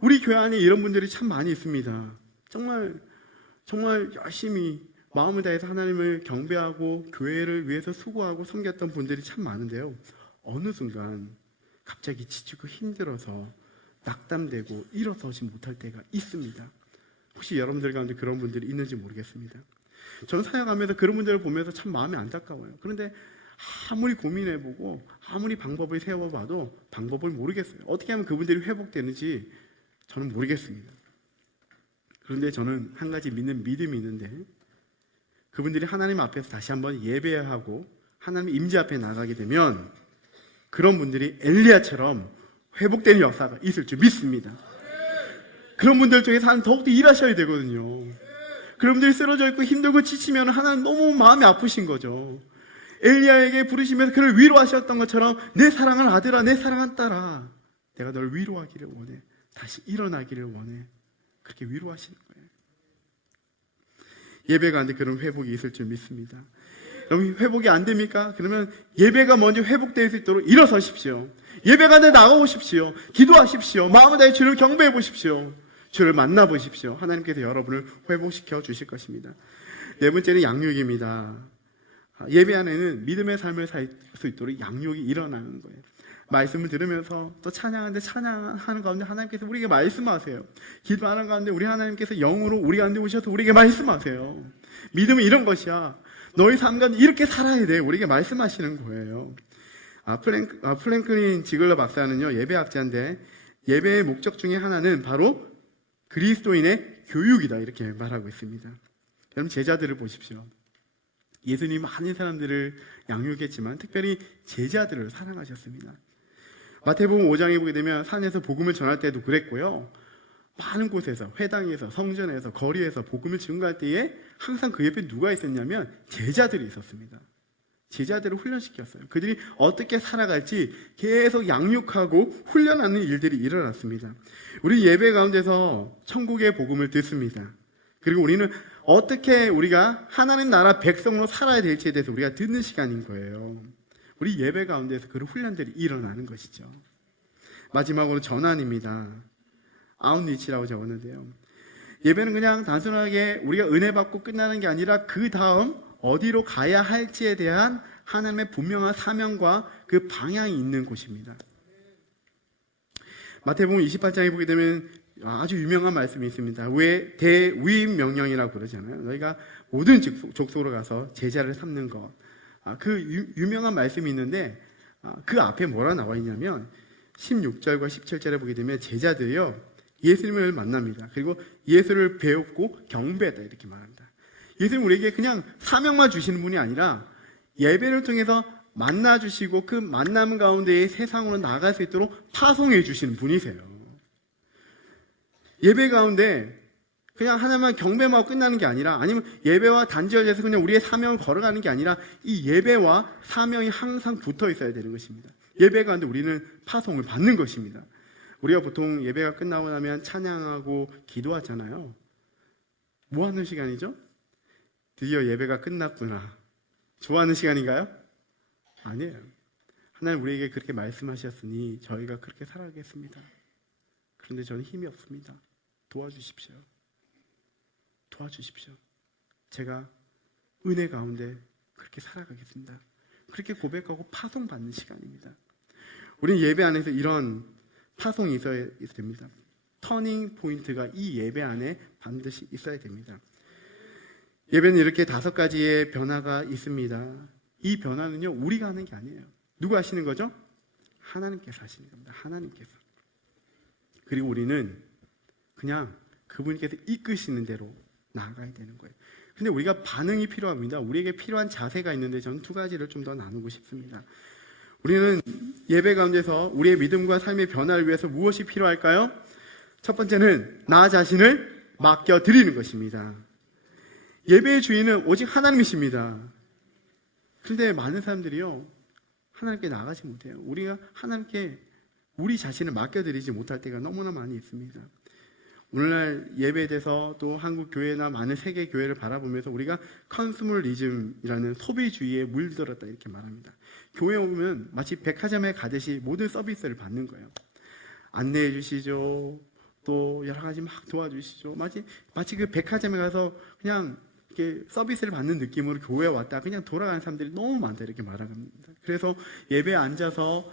우리 교회 안에 이런 분들이 참 많이 있습니다. 정말 열심히 마음을 다해서 하나님을 경배하고 교회를 위해서 수고하고 섬겼던 분들이 참 많은데요. 어느 순간 갑자기 지치고 힘들어서 낙담되고 일어서지 못할 때가 있습니다. 혹시 여러분들 가운데 그런 분들이 있는지 모르겠습니다. 저는 사역하면서 그런 분들을 보면서 참 마음이 안타까워요. 그런데 아무리 고민해보고 아무리 방법을 세워봐도 방법을 모르겠어요. 어떻게 하면 그분들이 회복되는지 저는 모르겠습니다. 그런데 저는 한 가지 믿는 믿음이 있는데, 그분들이 하나님 앞에서 다시 한번 예배하고 하나님 임재 앞에 나가게 되면 그런 분들이 엘리야처럼 회복되는 역사가 있을 줄 믿습니다. 그런 분들 중에서 하나님 더욱더 일하셔야 되거든요. 그런 분들이 쓰러져 있고 힘들고 지치면 하나님 너무 마음이 아프신 거죠. 엘리야에게 부르시면서 그를 위로하셨던 것처럼 내 사랑하는 아들아, 내 사랑하는 딸아, 내가 널 위로하기를 원해. 다시 일어나기를 원해. 그렇게 위로하시는 거예요. 예배가 안 돼 그런 회복이 있을 줄 믿습니다. 여러분, 회복이 안 됩니까? 그러면 예배가 먼저 회복될 수 있도록 일어서십시오. 예배가 안 돼 나가보십시오. 기도하십시오. 마음을 다해 주를 경배해 보십시오. 주를 만나보십시오. 하나님께서 여러분을 회복시켜 주실 것입니다. 네 번째는 양육입니다. 예배 안에는 믿음의 삶을 살 수 있도록 양육이 일어나는 거예요. 말씀을 들으면서 또 찬양하는데 찬양하는 가운데 하나님께서 우리에게 말씀하세요. 기도하는 가운데 우리 하나님께서 영으로 우리 가운데 오셔서 우리에게 말씀하세요. 믿음은 이런 것이야. 너희 삶 가운데 이렇게 살아야 돼. 우리에게 말씀하시는 거예요. 플랭클린 지글러 박사는요, 예배학자인데 예배의 목적 중에 하나는 바로 그리스도인의 교육이다, 이렇게 말하고 있습니다. 여러분, 제자들을 보십시오. 예수님 많은 사람들을 양육했지만 특별히 제자들을 사랑하셨습니다. 마태복음 5장에 보게 되면 산에서 복음을 전할 때도 그랬고요. 많은 곳에서, 회당에서, 성전에서, 거리에서 복음을 증거할 때에 항상 그 옆에 누가 있었냐면 제자들이 있었습니다. 제자들을 훈련시켰어요. 그들이 어떻게 살아갈지 계속 양육하고 훈련하는 일들이 일어났습니다. 우리 예배 가운데서 천국의 복음을 듣습니다. 그리고 우리는 어떻게 우리가 하나님 나라 백성으로 살아야 될지에 대해서 우리가 듣는 시간인 거예요. 우리 예배 가운데서 그런 훈련들이 일어나는 것이죠. 마지막으로 전환입니다. 아웃리치라고 적었는데요. 예배는 그냥 단순하게 우리가 은혜 받고 끝나는 게 아니라 그 다음 어디로 가야 할지에 대한 하나님의 분명한 사명과 그 방향이 있는 곳입니다. 마태복음 28장에 보게 되면 아주 유명한 말씀이 있습니다. 왜 대위임 명령이라고 그러잖아요. 너희가 모든 족속으로 가서 제자를 삼는 것. 그 유명한 말씀이 있는데 그 앞에 뭐라 나와 있냐면 16절과 17절에 보게 되면 제자들이요, 예수님을 만납니다. 그리고 예수를 배웠고 경배했다, 이렇게 말합니다. 예수님 우리에게 그냥 사명만 주시는 분이 아니라 예배를 통해서 만나주시고 그 만남 가운데에 세상으로 나갈 수 있도록 파송해 주시는 분이세요. 예배 가운데 그냥 하나만 경배만 하고 끝나는 게 아니라, 아니면 예배와 단절돼서 그냥 우리의 사명을 걸어가는 게 아니라 이 예배와 사명이 항상 붙어 있어야 되는 것입니다. 예배 가운데 우리는 파송을 받는 것입니다. 우리가 보통 예배가 끝나고 나면 찬양하고 기도하잖아요. 뭐 하는 시간이죠? 드디어 예배가 끝났구나. 좋아하는 시간인가요? 아니에요. 하나님 우리에게 그렇게 말씀하셨으니 저희가 그렇게 살아가겠습니다. 그런데 저는 힘이 없습니다. 도와주십시오. 도와주십시오. 제가 은혜 가운데 그렇게 살아가겠습니다. 그렇게 고백하고 파송받는 시간입니다. 우리는 예배 안에서 이런 파송이 있어야 됩니다. 터닝 포인트가 이 예배 안에 반드시 있어야 됩니다. 예배는 이렇게 5가지의 변화가 있습니다. 이 변화는요, 우리가 하는 게 아니에요. 누가 하시는 거죠? 하나님께서 하시는 겁니다. 하나님께서. 그리고 우리는 그냥 그분께서 이끄시는 대로 나아가야 되는 거예요. 근데 우리가 반응이 필요합니다. 우리에게 필요한 자세가 있는데 저는 2가지를 좀 더 나누고 싶습니다. 우리는 예배 가운데서 우리의 믿음과 삶의 변화를 위해서 무엇이 필요할까요? 첫 번째는 나 자신을 맡겨드리는 것입니다. 예배의 주인은 오직 하나님이십니다. 그런데 많은 사람들이요, 하나님께 나가지 못해요. 우리가 하나님께 우리 자신을 맡겨드리지 못할 때가 너무나 많이 있습니다. 오늘날 예배에 대해서 또 한국 교회나 많은 세계 교회를 바라보면서 우리가 컨슈머리즘이라는 소비주의에 물들었다 이렇게 말합니다. 교회에 오면 마치 백화점에 가듯이 모든 서비스를 받는 거예요. 안내해 주시죠. 또 여러 가지 막 도와주시죠. 마치 그 백화점에 가서 그냥 이렇게 서비스를 받는 느낌으로 교회에 왔다 그냥 돌아가는 사람들이 너무 많다 이렇게 말합니다. 그래서 예배에 앉아서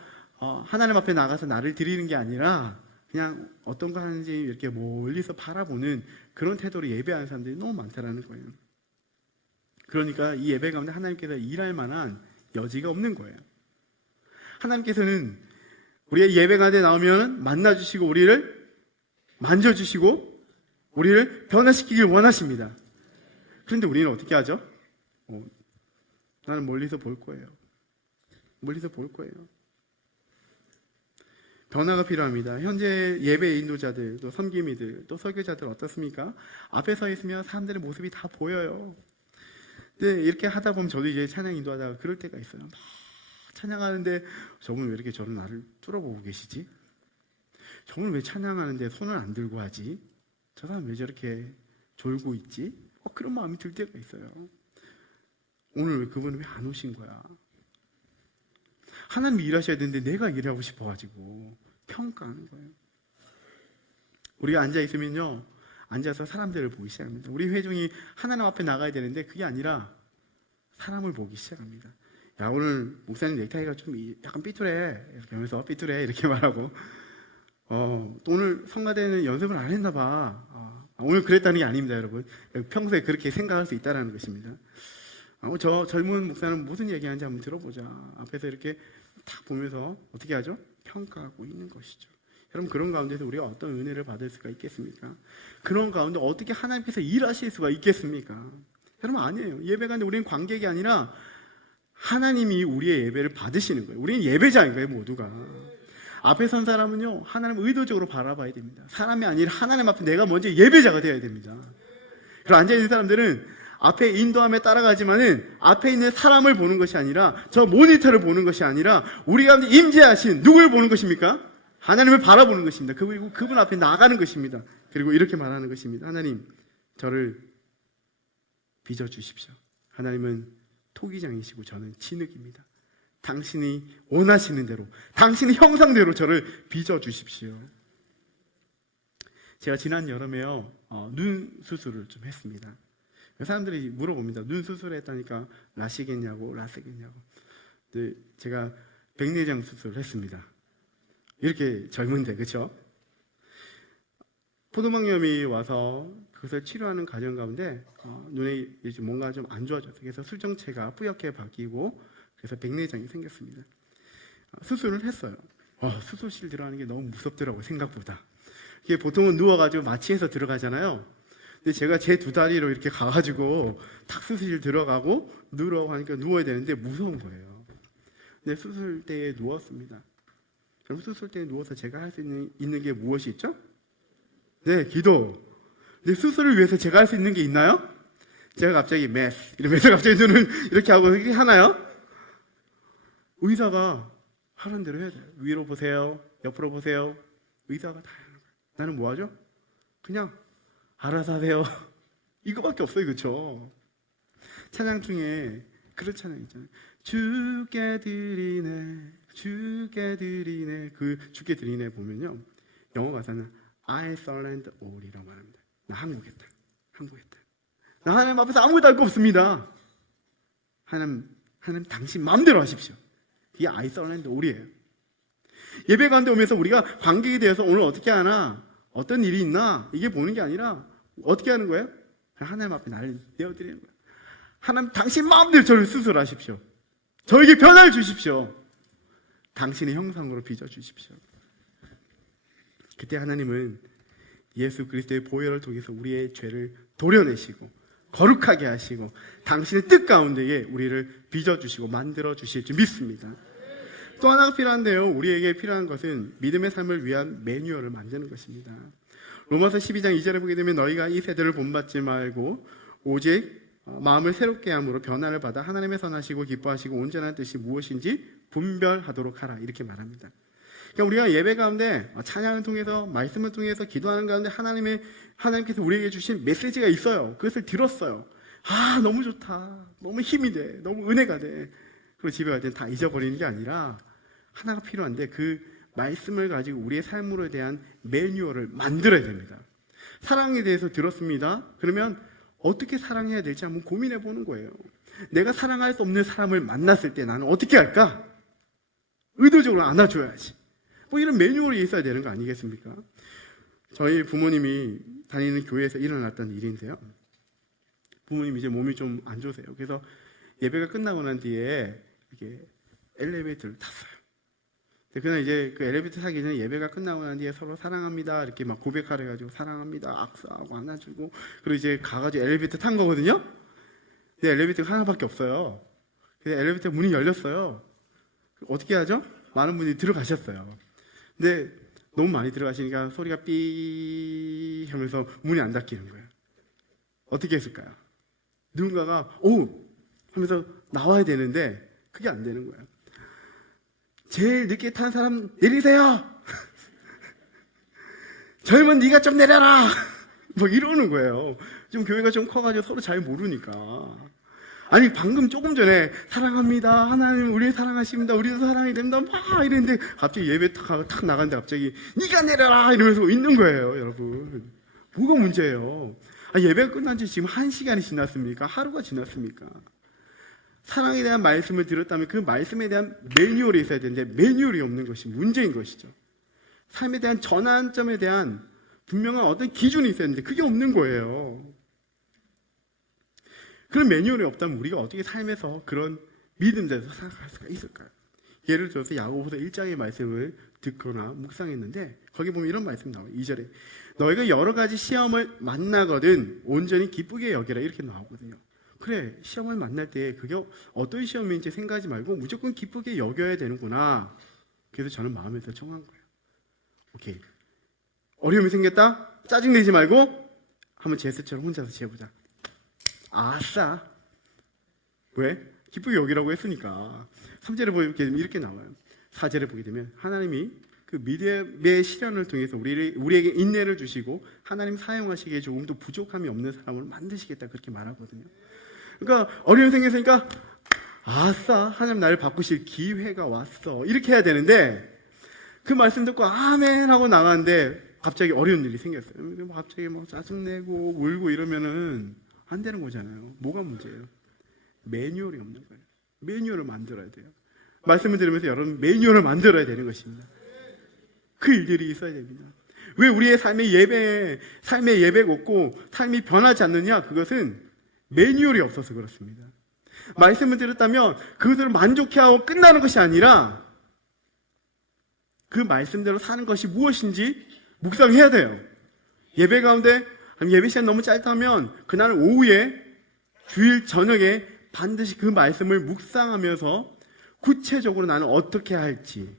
하나님 앞에 나가서 나를 드리는 게 아니라 그냥 어떤 거 하는지 이렇게 멀리서 바라보는 그런 태도로 예배하는 사람들이 너무 많다라는 거예요. 그러니까 이 예배 가운데 하나님께서 일할 만한 여지가 없는 거예요. 하나님께서는 우리의 예배 가운데 나오면 만나주시고 우리를 만져주시고 우리를 변화시키길 원하십니다. 그런데 우리는 어떻게 하죠? 나는 멀리서 볼 거예요. 멀리서 볼 거예요. 변화가 필요합니다. 현재 예배 인도자들, 또 섬김이들, 또 설교자들 어떻습니까? 앞에 서 있으면 사람들의 모습이 다 보여요. 근데 이렇게 하다 보면 저도 이제 찬양 인도하다가 그럴 때가 있어요. 막 찬양하는데 저분 왜 이렇게 저를 나를 뚫어보고 계시지? 저분 왜 찬양하는데 손을 안 들고 하지? 저 사람 왜 저렇게 졸고 있지? 그런 마음이 들 때가 있어요. 오늘 왜 그분은 왜 안 오신 거야? 하나님이 일하셔야 되는데 내가 일하고 싶어가지고 평가하는 거예요. 우리가 앉아있으면요, 앉아서 사람들을 보기 시작합니다. 우리 회중이 하나님 앞에 나가야 되는데 그게 아니라 사람을 보기 시작합니다. 야, 오늘 목사님 넥타이가 좀 약간 삐뚤해 이렇게 하면서 삐뚤해 이렇게 말하고 또 오늘 성가대는 연습을 안 했나 봐. 오늘 그랬다는 게 아닙니다, 여러분. 평소에 그렇게 생각할 수 있다는 것입니다. 저 젊은 목사는 무슨 얘기하는지 한번 들어보자. 앞에서 이렇게 딱 보면서 어떻게 하죠? 평가하고 있는 것이죠. 여러분, 그런 가운데서 우리가 어떤 은혜를 받을 수가 있겠습니까? 그런 가운데 어떻게 하나님께서 일하실 수가 있겠습니까? 여러분, 아니에요. 예배 가는데 우리는 관객이 아니라 하나님이 우리의 예배를 받으시는 거예요. 우리는 예배자인 거예요, 모두가. 앞에 선 사람은요, 하나님을 의도적으로 바라봐야 됩니다. 사람이 아니라 하나님 앞에 내가 먼저 예배자가 되어야 됩니다. 그리고 앉아있는 사람들은 앞에 인도함에 따라가지만은 앞에 있는 사람을 보는 것이 아니라 저 모니터를 보는 것이 아니라 우리 가운데 임재하신 누구를 보는 것입니까? 하나님을 바라보는 것입니다. 그리고 그분 앞에 나가는 것입니다. 그리고 이렇게 말하는 것입니다. 하나님, 저를 빚어주십시오. 하나님은 토기장이시고 저는 진흙입니다. 당신이 원하시는 대로, 당신의 형상대로 저를 빚어주십시오. 제가 지난 여름에요, 눈 수술을 좀 했습니다. 사람들이 물어봅니다. 눈 수술했다니까 라시겠냐고, 라스겠냐고. 근데 제가 백내장 수술을 했습니다. 이렇게 젊은데, 그렇죠? 포도막염이 와서 그것을 치료하는 과정 가운데 눈에 이제 뭔가 좀 안 좋아졌어요. 그래서 술정체가 뿌옇게 바뀌고 그래서 백내장이 생겼습니다. 수술을 했어요. 수술실 들어가는 게 너무 무섭더라고요, 생각보다. 이게 보통은 누워가지고 마취해서 들어가잖아요. 근데 제가 제 두 다리로 이렇게 가가지고 탁 수술실 들어가고 누우라고 하니까 누워야 되는데 무서운 거예요. 근데 수술대에 누웠습니다. 그럼 수술대에 누워서 제가 할 수 있는 게 무엇이 있죠? 네, 기도. 근데 수술을 위해서 제가 할 수 있는 게 있나요? 제가 갑자기 메스 이러면서 갑자기 눈을 이렇게 하고 이렇게 하나요? 의사가 하는 대로 해야 돼요. 위로 보세요. 옆으로 보세요. 의사가 다 하는 거예요. 나는 뭐 하죠? 그냥 알아서 하세요. 이거밖에 없어요. 그렇죠? 찬양 중에 그런 찬양 있잖아요. 주께 드리네, 주께 드리네. 그 주께 드리네 보면요, 영어 가사는 I surrender all이라고 말합니다. 나 항복했다. 항복했다. 나 하나님 앞에서 아무것도 할 거 없습니다. 하나님 당신 마음대로 하십시오. 이게 I surrender all이에요. 예배 가운데 오면서 우리가 관객이 되어서 오늘 어떻게 하나, 어떤 일이 있나 이게 보는 게 아니라 어떻게 하는 거예요? 하나님 앞에 나를 내어드리는 거예요. 하나님 당신 마음대로 저를 수술하십시오. 저에게 변화를 주십시오. 당신의 형상으로 빚어주십시오. 그때 하나님은 예수 그리스도의 보혈을 통해서 우리의 죄를 도려내시고 거룩하게 하시고 당신의 뜻 가운데에 우리를 빚어주시고 만들어주실 줄 믿습니다. 또 하나가 필요한데요, 우리에게 필요한 것은 믿음의 삶을 위한 매뉴얼을 만드는 것입니다. 로마서 12장 2절에 보게 되면 너희가 이 세대를 본받지 말고 오직 마음을 새롭게 함으로 변화를 받아 하나님의 선하시고 기뻐하시고 온전한 뜻이 무엇인지 분별하도록 하라, 이렇게 말합니다. 그러니까 우리가 예배 가운데 찬양을 통해서 말씀을 통해서 기도하는 가운데 하나님께서 우리에게 주신 메시지가 있어요. 그것을 들었어요. 아, 너무 좋다. 너무 힘이 돼. 너무 은혜가 돼. 그리고 집에 갈 땐 다 잊어버리는 게 아니라 하나가 필요한데 그 말씀을 가지고 우리의 삶으로 대한 매뉴얼을 만들어야 됩니다. 사랑에 대해서 들었습니다. 그러면 어떻게 사랑해야 될지 한번 고민해 보는 거예요. 내가 사랑할 수 없는 사람을 만났을 때 나는 어떻게 할까? 의도적으로 안아줘야지. 뭐 이런 매뉴얼이 있어야 되는 거 아니겠습니까? 저희 부모님이 다니는 교회에서 일어났던 일인데요. 부모님이 이제 몸이 좀 안 좋으세요. 그래서 예배가 끝나고 난 뒤에 이렇게 엘리베이터를 탔어요. 그날 이제 그 엘리베이터 타기 전에 예배가 끝나고 난 뒤에 서로 사랑합니다 이렇게 막 고백하래 가지고 사랑합니다 악수하고 안아주고 그리고 이제 가가지고 엘리베이터 탄 거거든요. 근데 엘리베이터가 하나밖에 없어요. 그래서 엘리베이터 문이 열렸어요. 어떻게 하죠? 많은 분들이 들어가셨어요. 근데 너무 많이 들어가시니까 소리가 삐 하면서 문이 안 닫히는 거예요. 어떻게 했을까요? 누군가가 오 하면서 나와야 되는데 그게 안 되는 거예요. 제일 늦게 탄 사람 내리세요. 젊은 네가 좀 내려라. 뭐 이러는 거예요. 지금 교회가 좀 커가지고 서로 잘 모르니까. 아니 방금 조금 전에 사랑합니다. 하나님 우리 사랑하십니다. 우리도 사랑이 됩니다. 막 이랬는데 갑자기 예배 탁 나갔는데 갑자기 네가 내려라 이러면서 있는 거예요. 여러분 뭐가 문제예요? 예배가 끝난 지 지금 1시간이 지났습니까? 하루가 지났습니까? 사랑에 대한 말씀을 들었다면 그 말씀에 대한 매뉴얼이 있어야 되는데 매뉴얼이 없는 것이 문제인 것이죠. 삶에 대한 전환점에 대한 분명한 어떤 기준이 있어야 되는데 그게 없는 거예요. 그런 매뉴얼이 없다면 우리가 어떻게 삶에서 그런 믿음대로 살아갈 수가 있을까요? 예를 들어서 야고보서 1장의 말씀을 듣거나 묵상했는데 거기 보면 이런 말씀 나와요. 2절에 너희가 여러 가지 시험을 만나거든 온전히 기쁘게 여기라 이렇게 나오거든요. 그래 시험을 만날 때 그게 어떤 시험인지 생각하지 말고 무조건 기쁘게 여겨야 되는구나. 그래서 저는 마음에서 정한 거예요. 오케이 어려움이 생겼다? 짜증내지 말고 한번 제스처럼 혼자서 재보자. 아싸 왜? 기쁘게 여기라고 했으니까. 3절에 보게 되면 이렇게 나와요. 4절에 보게 되면 하나님이 그 믿음의 시련을 통해서 우리에게 인내를 주시고 하나님 사용하시기에 조금 더 부족함이 없는 사람을 만드시겠다 그렇게 말하거든요. 그러니까 어려움이 생겼으니까 아싸 하나님 나를 바꾸실 기회가 왔어 이렇게 해야 되는데 그 말씀 듣고 아멘 하고 나가는데 갑자기 어려운 일이 생겼어요. 갑자기 막 짜증내고 울고 이러면은 안 되는 거잖아요. 뭐가 문제예요? 매뉴얼이 없는 거예요. 매뉴얼을 만들어야 돼요. 말씀을 들으면서 여러분 매뉴얼을 만들어야 되는 것입니다. 그 일들이 있어야 됩니다. 왜 우리의 삶의 예배가 없고 삶이 변하지 않느냐? 그것은 매뉴얼이 없어서 그렇습니다. 말씀을 들었다면 그것을 만족해하고 끝나는 것이 아니라 그 말씀대로 사는 것이 무엇인지 묵상해야 돼요. 예배 가운데 예배 시간 너무 짧다면 그날 오후에 주일 저녁에 반드시 그 말씀을 묵상하면서 구체적으로 나는 어떻게 할지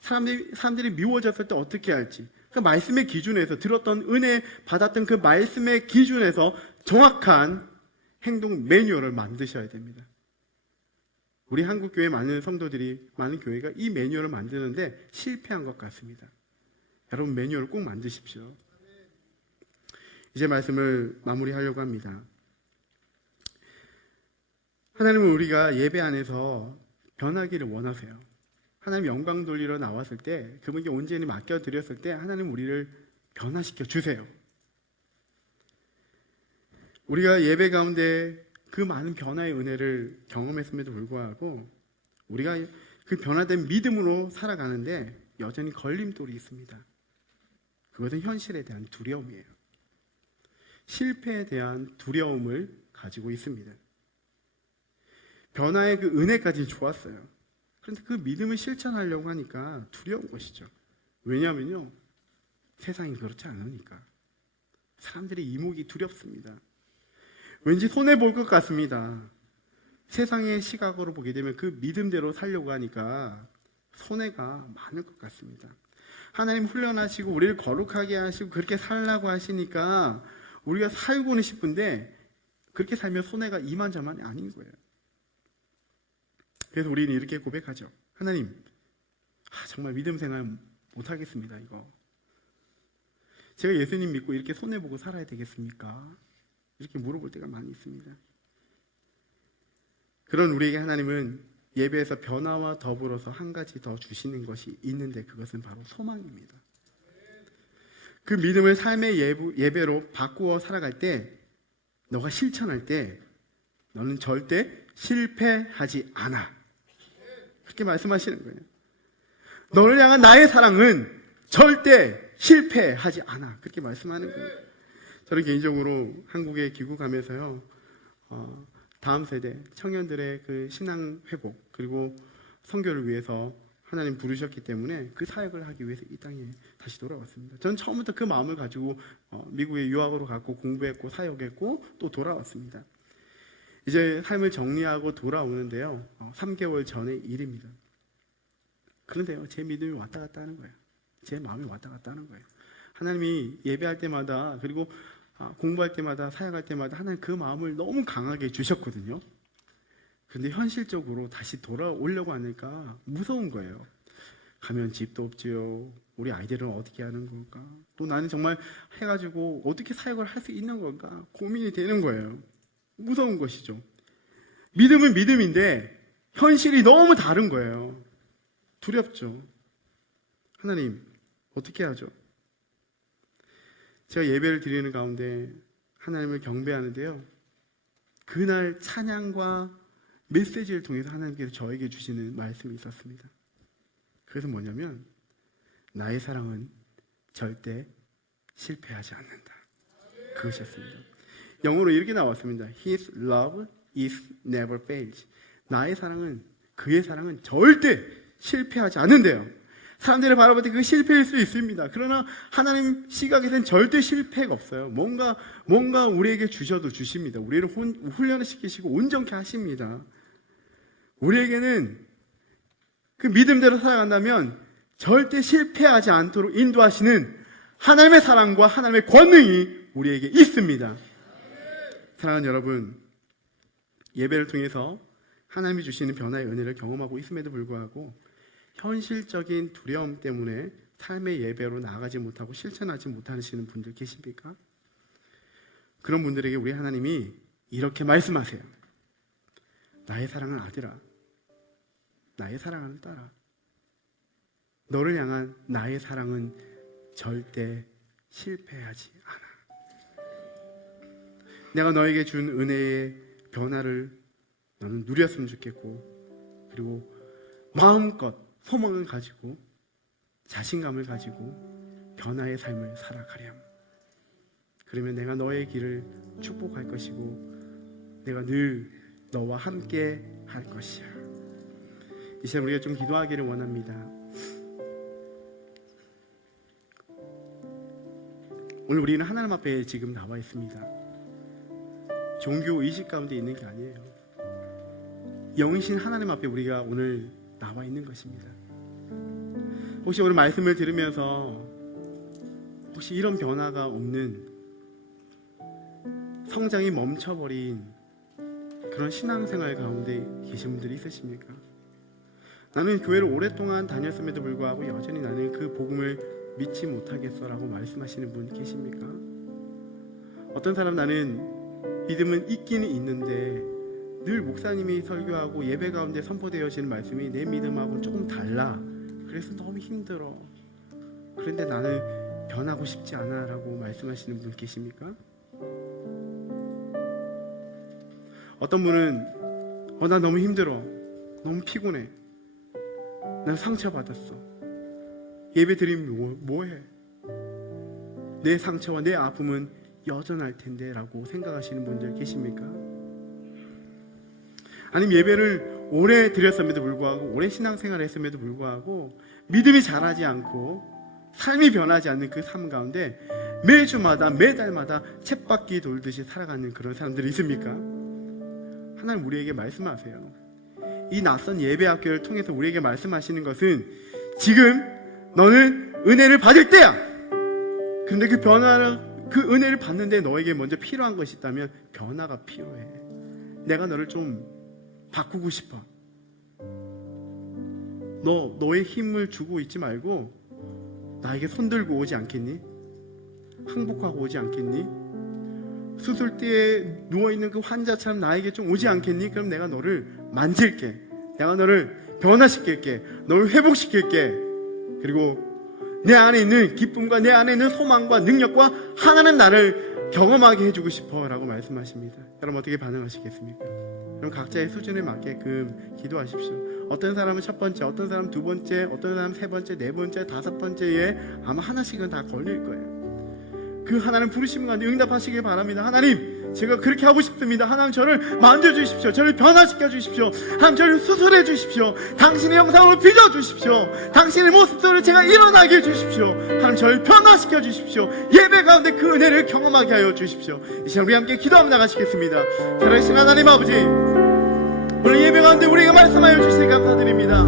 사람들이 미워졌을 때 어떻게 할지 그 말씀의 기준에서 들었던 은혜 받았던 그 말씀의 기준에서 정확한 행동 매뉴얼을 만드셔야 됩니다. 우리 한국교회 많은 성도들이 많은 교회가 이 매뉴얼을 만드는데 실패한 것 같습니다. 여러분 매뉴얼을 꼭 만드십시오. 이제 말씀을 마무리하려고 합니다. 하나님은 우리가 예배 안에서 변하기를 원하세요. 하나님 영광 돌리러 나왔을 때 그분께 온전히 맡겨드렸을 때 하나님 우리를 변화시켜 주세요. 우리가 예배 가운데 그 많은 변화의 은혜를 경험했음에도 불구하고 우리가 그 변화된 믿음으로 살아가는데 여전히 걸림돌이 있습니다. 그것은 현실에 대한 두려움이에요. 실패에 대한 두려움을 가지고 있습니다. 변화의 그 은혜까지는 좋았어요. 그런데 그 믿음을 실천하려고 하니까 두려운 것이죠. 왜냐하면요, 세상이 그렇지 않으니까. 사람들의 이목이 두렵습니다. 왠지 손해볼 것 같습니다. 세상의 시각으로 보게 되면 그 믿음대로 살려고 하니까 손해가 많을 것 같습니다. 하나님 훈련하시고 우리를 거룩하게 하시고 그렇게 살라고 하시니까 우리가 살고는 싶은데 그렇게 살면 손해가 이만저만이 아닌 거예요. 그래서 우리는 이렇게 고백하죠. 하나님, 정말 믿음 생활 못하겠습니다. 이거 제가 예수님 믿고 이렇게 손해보고 살아야 되겠습니까? 이렇게 물어볼 때가 많이 있습니다. 그런 우리에게 하나님은 예배에서 변화와 더불어서 한 가지 더 주시는 것이 있는데, 그것은 바로 소망입니다. 그 믿음을 삶의 예배로 바꾸어 살아갈 때, 너가 실천할 때 너는 절대 실패하지 않아. 그렇게 말씀하시는 거예요. 너를 향한 나의 사랑은 절대 실패하지 않아. 그렇게 말씀하는 거예요. 저는 개인적으로 한국에 귀국하면서요, 다음 세대 청년들의 그 신앙 회복 그리고 선교를 위해서 하나님 부르셨기 때문에 그 사역을 하기 위해서 이 땅에 다시 돌아왔습니다. 저는 처음부터 그 마음을 가지고 미국에 유학으로 갔고 공부했고 사역했고 또 돌아왔습니다. 이제 삶을 정리하고 돌아오는데요, 3개월 전의 일입니다. 그런데요, 제 믿음이 왔다 갔다 하는 거예요. 제 마음이 왔다 갔다 하는 거예요. 하나님이 예배할 때마다 그리고 공부할 때마다 사역할 때마다 하나님 그 마음을 너무 강하게 주셨거든요. 그런데 현실적으로 다시 돌아오려고 하니까 무서운 거예요. 가면 집도 없지요. 우리 아이들은 어떻게 하는 걸까? 또 나는 정말 해가지고 어떻게 사역을 할 수 있는 걸까? 고민이 되는 거예요. 무서운 것이죠. 믿음은 믿음인데 현실이 너무 다른 거예요. 두렵죠. 하나님, 어떻게 하죠? 제가 예배를 드리는 가운데 하나님을 경배하는데요, 그날 찬양과 메시지를 통해서 하나님께서 저에게 주시는 말씀이 있었습니다. 그래서 뭐냐면, 나의 사랑은 절대 실패하지 않는다. 그것이었습니다. 영어로 이렇게 나왔습니다. His love is never fails. 나의 사랑은, 그의 사랑은 절대 실패하지 않는데요. 사람들이 바라볼 때 그 실패일 수 있습니다. 그러나 하나님 시각에서는 절대 실패가 없어요. 뭔가 우리에게 주셔도 주십니다. 우리를 훈련을 시키시고 온전케 하십니다. 우리에게는 그 믿음대로 살아간다면 절대 실패하지 않도록 인도하시는 하나님의 사랑과 하나님의 권능이 우리에게 있습니다. 사랑하는 여러분, 예배를 통해서 하나님이 주시는 변화의 은혜를 경험하고 있음에도 불구하고 현실적인 두려움 때문에 삶의 예배로 나아가지 못하고 실천하지 못하시는 분들 계십니까? 그런 분들에게 우리 하나님이 이렇게 말씀하세요. 나의 사랑하는 아들아, 나의 사랑하는 딸아, 너를 향한 나의 사랑은 절대 실패하지 않아. 내가 너에게 준 은혜의 변화를 너는 누렸으면 좋겠고, 그리고 마음껏 소망을 가지고 자신감을 가지고 변화의 삶을 살아가렴. 그러면 내가 너의 길을 축복할 것이고 내가 늘 너와 함께 할 것이야. 이 시간 우리가 좀 기도하기를 원합니다. 오늘 우리는 하나님 앞에 지금 나와 있습니다. 종교 의식 가운데 있는 게 아니에요. 영이신 하나님 앞에 우리가 오늘 나와 있는 것입니다. 혹시 오늘 말씀을 들으면서 혹시 이런 변화가 없는, 성장이 멈춰버린 그런 신앙생활 가운데 계신 분들이 있으십니까? 나는 교회를 오랫동안 다녔음에도 불구하고 여전히 나는 그 복음을 믿지 못하겠어라고 말씀하시는 분 계십니까? 어떤 사람, 나는 믿음은 있기는 있는데 늘 목사님이 설교하고 예배 가운데 선포되어지는 말씀이 내 믿음하고는 조금 달라. 그래서 너무 힘들어. 그런데 나는 변하고 싶지 않아 라고 말씀하시는 분 계십니까? 어떤 분은 나 너무 힘들어. 너무 피곤해. 난 상처받았어. 예배 드리면 뭐해? 내 상처와 내 아픔은 여전할 텐데 라고 생각하시는 분들 계십니까? 아니면 예배를 오래 드렸음에도 불구하고, 오래 신앙생활을 했음에도 불구하고 믿음이 자라지 않고 삶이 변하지 않는 그 삶 가운데 매주마다 매달마다 쳇바퀴 돌듯이 살아가는 그런 사람들이 있습니까? 하나님 우리에게 말씀하세요. 이 낯선 예배 학교를 통해서 우리에게 말씀하시는 것은 지금 너는 은혜를 받을 때야. 그런데 그 변화를, 그 은혜를 받는데 너에게 먼저 필요한 것이 있다면 변화가 필요해. 내가 너를 좀 바꾸고 싶어. 너의 힘을 주고 있지 말고 나에게 손들고 오지 않겠니? 항복하고 오지 않겠니? 수술대에 누워있는 그 환자처럼 나에게 좀 오지 않겠니? 그럼 내가 너를 만질게. 내가 너를 변화시킬게. 너를 회복시킬게. 그리고 내 안에 있는 기쁨과 내 안에 있는 소망과 능력과 하나는 나를 경험하게 해주고 싶어 라고 말씀하십니다. 여러분 어떻게 반응하시겠습니까? 그럼 각자의 수준에 맞게끔 기도하십시오. 어떤 사람은 첫 번째, 어떤 사람은 두 번째, 어떤 사람은 세 번째, 네 번째, 다섯 번째에 아마 하나씩은 다 걸릴 거예요. 그 하나님 부르시는 가운데 응답하시길 바랍니다. 하나님, 제가 그렇게 하고 싶습니다. 하나님 저를 만져주십시오. 저를 변화시켜 주십시오. 하나님 저를 수술해 주십시오. 당신의 형상으로 빚어주십시오. 당신의 모습대로 제가 일어나게 해주십시오. 하나님 저를 변화시켜 주십시오. 예배 가운데 그 은혜를 경험하게 하여 주십시오. 이 시간 우리 함께 기도하며 나가시겠습니다. 살아계신 하나님 아버지, 오늘 예배 가운데 우리에게 말씀하여 주시니 감사드립니다.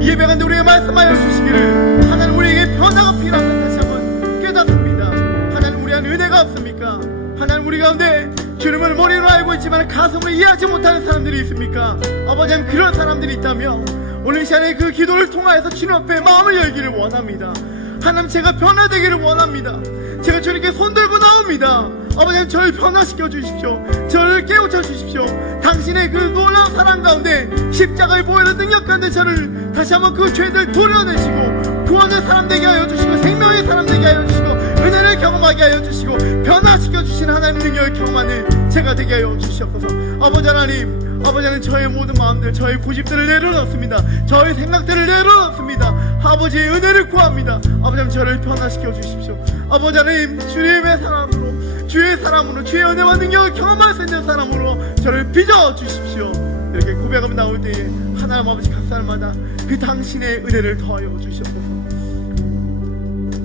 이 예배 가운데 우리에게 말씀하여 주시기를 하나님 우리에게 변화가 필요한 것 다시 한번 깨닫습니다. 하나님 우리 안에 은혜가 없습니까? 하나님 우리 가운데 주님을 머리로 알고 있지만 가슴으로 이해하지 못하는 사람들이 있습니까? 아버지 하나님 그런 사람들이 있다면 오늘 이 시간에 그 기도를 통하여서 주님 앞에 마음을 열기를 원합니다. 하나님 제가 변화되기를 원합니다. 제가 주님께 손들고 나옵니다. 아버지 하나님 저를 변화시켜 주십시오. 저를 깨우쳐 주십시오. 당신의 그 놀라운 사랑 가운데 십자가의 보혈의 능력 가운데 저를 다시 한번 그 죄들 도려내시고 구원의 사람 되게 하여 주시고 생명의 사람 되게 하여 주시고 은혜를 경험하게 하여 주시고 변화시켜 주신 하나님의 능력을 경험하는 제가 되게 하여 주시옵소서. 아버지 하나님, 아버지 하나님 저의 모든 마음들, 저의 고집들을 내려놓습니다. 저의 생각들을 내려놓습니다. 아버지의 은혜를 구합니다. 아버지 하나님 저를 변화시켜 주십시오. 아버지 하나님 주님의 사람으로, 주의 사람으로, 주의 은혜와 능력을 경험할 수 있는 사람으로 저를 빚어 주십시오. 이렇게 고백하며 나올 때에 하나님 아버지 각 사람마다 그 당신의 은혜를 더하여 주시옵소서.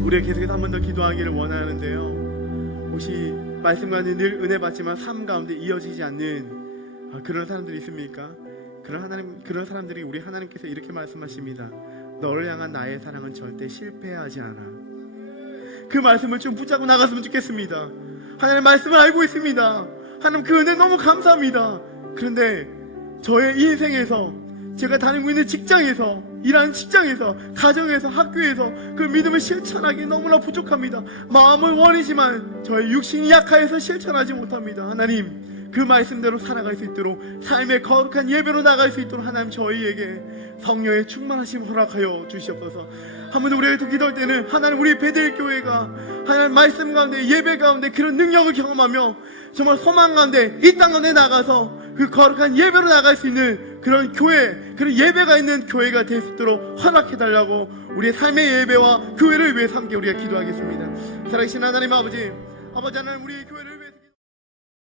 우리가 계속해서 한 번 더 기도하기를 원하는데요, 혹시 말씀과는 늘 은혜 받지만 삶 가운데 이어지지 않는 그런 사람들이 있습니까? 그런 사람들이 우리 하나님께서 이렇게 말씀하십니다. 너를 향한 나의 사랑은 절대 실패하지 않아. 그 말씀을 좀 붙잡고 나갔으면 좋겠습니다. 하나님 말씀을 알고 있습니다. 하나님 그 은혜 너무 감사합니다. 그런데 저의 인생에서, 제가 다니고 있는 직장에서, 일하는 직장에서, 가정에서, 학교에서 그 믿음을 실천하기 너무나 부족합니다. 마음은 원이지만 저의 육신이 약하여서 실천하지 못합니다. 하나님 그 말씀대로 살아갈 수 있도록 삶의 거룩한 예배로 나갈 수 있도록 하나님 저희에게 성령의 충만하심 허락하여 주시옵소서. 한 번 더 우리가 기도할 때는 하나님 우리 베델교회가 하나님 말씀 가운데 예배 가운데 그런 능력을 경험하며 정말 소망 가운데 이 땅 가운데 나가서 그 거룩한 예배로 나갈 수 있는 그런 교회, 그런 예배가 있는 교회가 될 수 있도록 허락해달라고 우리의 삶의 예배와 교회를 위해 함께 우리가 기도하겠습니다. 살아계신 하나님 아버지, 아버지 하나님 우리의 교회